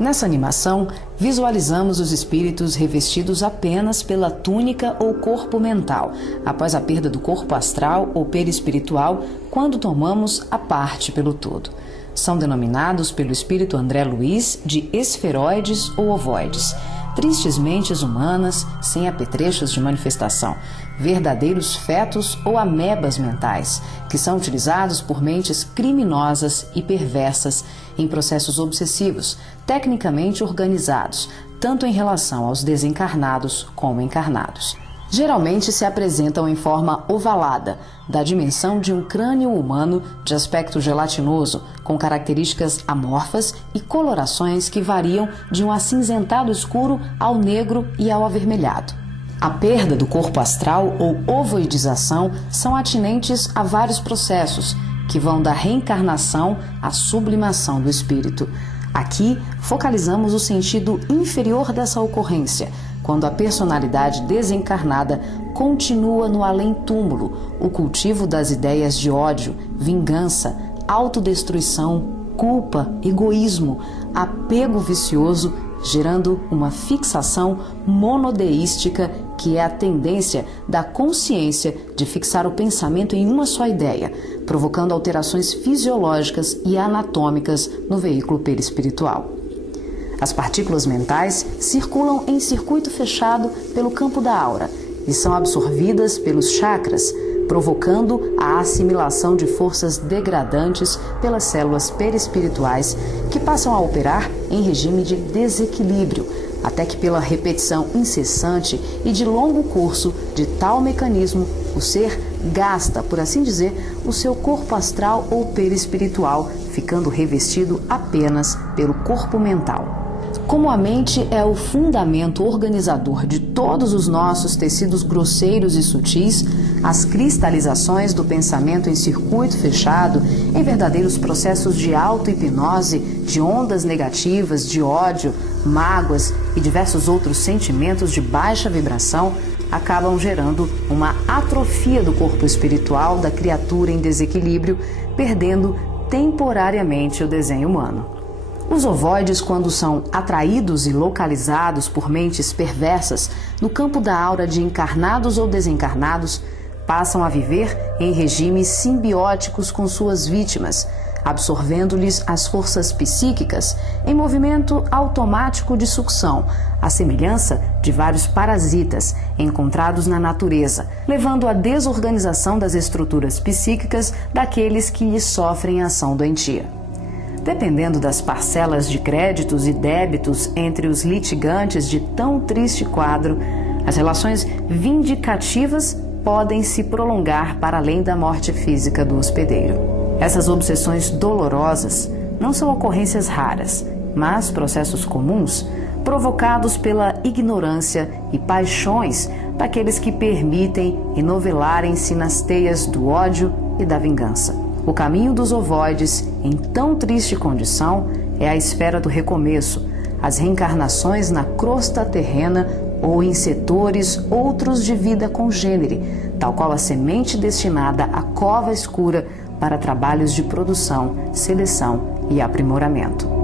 Nessa animação, visualizamos os espíritos revestidos apenas pela túnica ou corpo mental, após a perda do corpo astral ou perispiritual, quando tomamos a parte pelo todo. São denominados pelo espírito André Luiz de esferoides ou ovoides, tristes mentes humanas sem apetrechos de manifestação, verdadeiros fetos ou amebas mentais, que são utilizados por mentes criminosas e perversas em processos obsessivos, tecnicamente organizados, tanto em relação aos desencarnados como encarnados. Geralmente se apresentam em forma ovalada, da dimensão de um crânio humano de aspecto gelatinoso, com características amorfas e colorações que variam de um acinzentado escuro ao negro e ao avermelhado. A perda do corpo astral ou ovoidização são atinentes a vários processos, que vão da reencarnação à sublimação do espírito. Aqui, focalizamos o sentido inferior dessa ocorrência, quando a personalidade desencarnada continua no além-túmulo, o cultivo das ideias de ódio, vingança, autodestruição, culpa, egoísmo, apego vicioso, gerando uma fixação monodeística, que é a tendência da consciência de fixar o pensamento em uma só ideia, provocando alterações fisiológicas e anatômicas no veículo perispiritual. As partículas mentais circulam em circuito fechado pelo campo da aura e são absorvidas pelos chakras, provocando a assimilação de forças degradantes pelas células perispirituais, que passam a operar em regime de desequilíbrio, até que pela repetição incessante e de longo curso de tal mecanismo, o ser gasta, por assim dizer, o seu corpo astral ou perispiritual, ficando revestido apenas pelo corpo mental. Como a mente é o fundamento organizador de todos os nossos tecidos grosseiros e sutis, as cristalizações do pensamento em circuito fechado, em verdadeiros processos de auto-hipnose, de ondas negativas, de ódio, mágoas e diversos outros sentimentos de baixa vibração, acabam gerando uma atrofia do corpo espiritual da criatura em desequilíbrio, perdendo temporariamente o desenho humano. Os ovoides, quando são atraídos e localizados por mentes perversas no campo da aura de encarnados ou desencarnados, passam a viver em regimes simbióticos com suas vítimas, absorvendo-lhes as forças psíquicas em movimento automático de sucção, à semelhança de vários parasitas encontrados na natureza, levando à desorganização das estruturas psíquicas daqueles que lhes sofrem ação doentia. Dependendo das parcelas de créditos e débitos entre os litigantes de tão triste quadro, as relações vindicativas podem se prolongar para além da morte física do hospedeiro. Essas obsessões dolorosas não são ocorrências raras, mas processos comuns provocados pela ignorância e paixões daqueles que permitem enovelarem-se nas teias do ódio e da vingança. O caminho dos ovoides, em tão triste condição, é a esfera do recomeço, as reencarnações na crosta terrena ou em setores outros de vida congênere, tal qual a semente destinada à cova escura para trabalhos de produção, seleção e aprimoramento.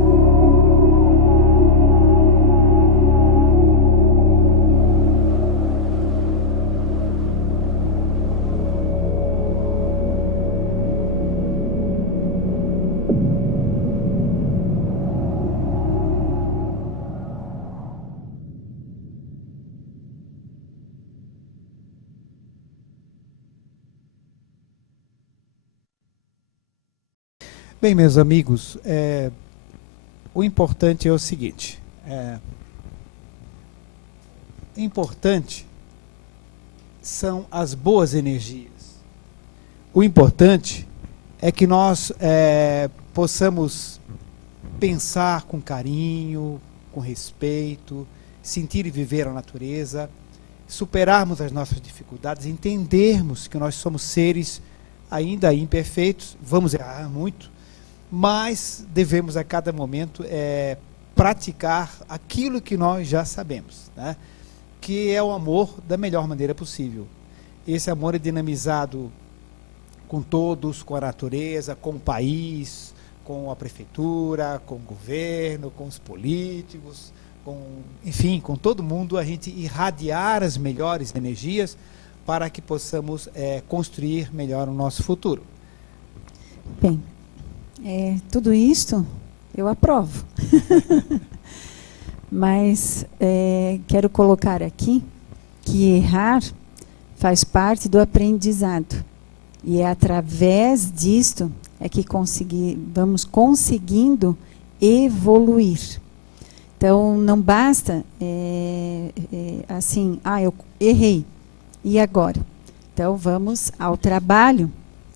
Bem, meus amigos, o importante é o seguinte, importante são as boas energias. O importante é que nós possamos pensar com carinho, com respeito, sentir e viver a natureza, superarmos as nossas dificuldades, entendermos que nós somos seres ainda imperfeitos, vamos errar muito, mas devemos a cada momento praticar aquilo que nós já sabemos, né? Que é o amor da melhor maneira possível. Esse amor é dinamizado com todos, com a natureza, com o país, com a prefeitura, com o governo, com os políticos, enfim, com todo mundo, a gente irradiar as melhores energias para que possamos construir melhor o nosso futuro. Bem, tudo isto eu aprovo. Mas quero colocar aqui que errar faz parte do aprendizado. E é através disto que vamos conseguindo evoluir. Então, não basta assim, eu errei, E agora? Então, vamos ao trabalho,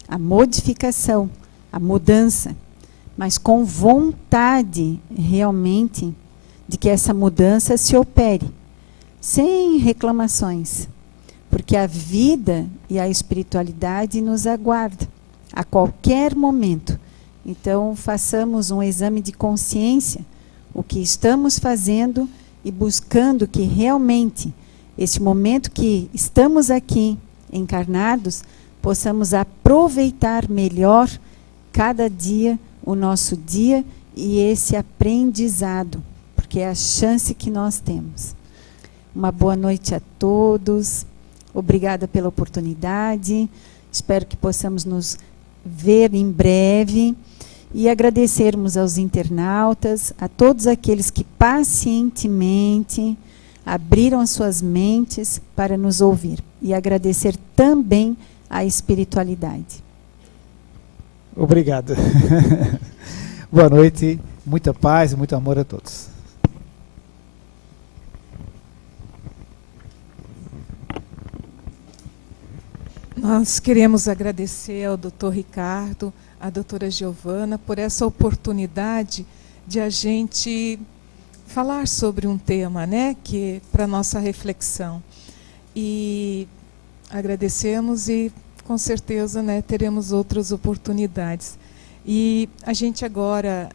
à modificação, à mudança, mas com vontade realmente de que essa mudança se opere, sem reclamações, porque a vida e a espiritualidade nos aguarda a qualquer momento. Então, façamos um exame de consciência, o que estamos fazendo e buscando que realmente, este momento que estamos aqui encarnados, possamos aproveitar melhor cada dia, o nosso dia e esse aprendizado, porque é a chance que nós temos. Uma boa noite a todos, obrigada pela oportunidade, espero que possamos nos ver em breve e agradecermos aos internautas, a todos aqueles que pacientemente abriram as suas mentes para nos ouvir e agradecer também à espiritualidade. Obrigado. Boa noite, muita paz e muito amor a todos. Nós queremos agradecer ao Dr. Ricardo, à doutora Giovana, por essa oportunidade de a gente falar sobre um tema, né, que para nossa reflexão. E agradecemos e com certeza, né, teremos outras oportunidades. E a gente agora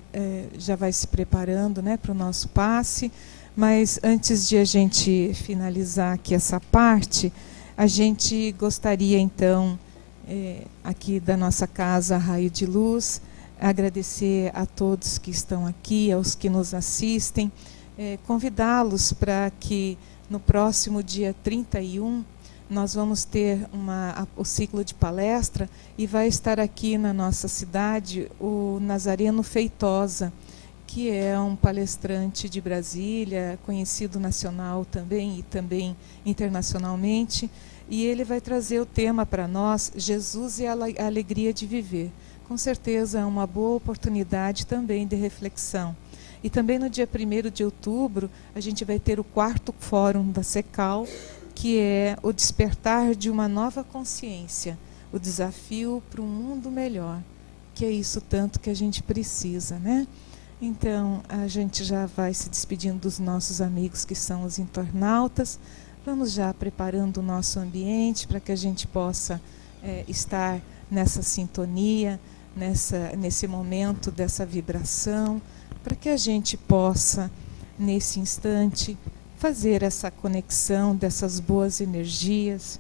já vai se preparando, né, para o nosso passe, mas antes de a gente finalizar aqui essa parte, a gente gostaria então, aqui da nossa casa Raio de Luz, agradecer a todos que estão aqui, aos que nos assistem, convidá-los para que no próximo dia 31 nós vamos ter o ciclo de palestra e vai estar aqui na nossa cidade o Nazareno Feitosa, que é um palestrante de Brasília, conhecido nacional também e também internacionalmente, e ele vai trazer o tema para nós, Jesus e a alegria de viver. Com certeza é uma boa oportunidade também de reflexão. E também no dia 1º de outubro, a gente vai ter o 4º Fórum da SECAL, que é o despertar de uma nova consciência, o desafio para um mundo melhor, que é isso tanto que a gente precisa, né? Então, a gente já vai se despedindo dos nossos amigos que são os internautas, vamos já preparando o nosso ambiente para que a gente possa estar nessa sintonia, nesse momento dessa vibração, para que a gente possa, nesse instante, fazer essa conexão dessas boas energias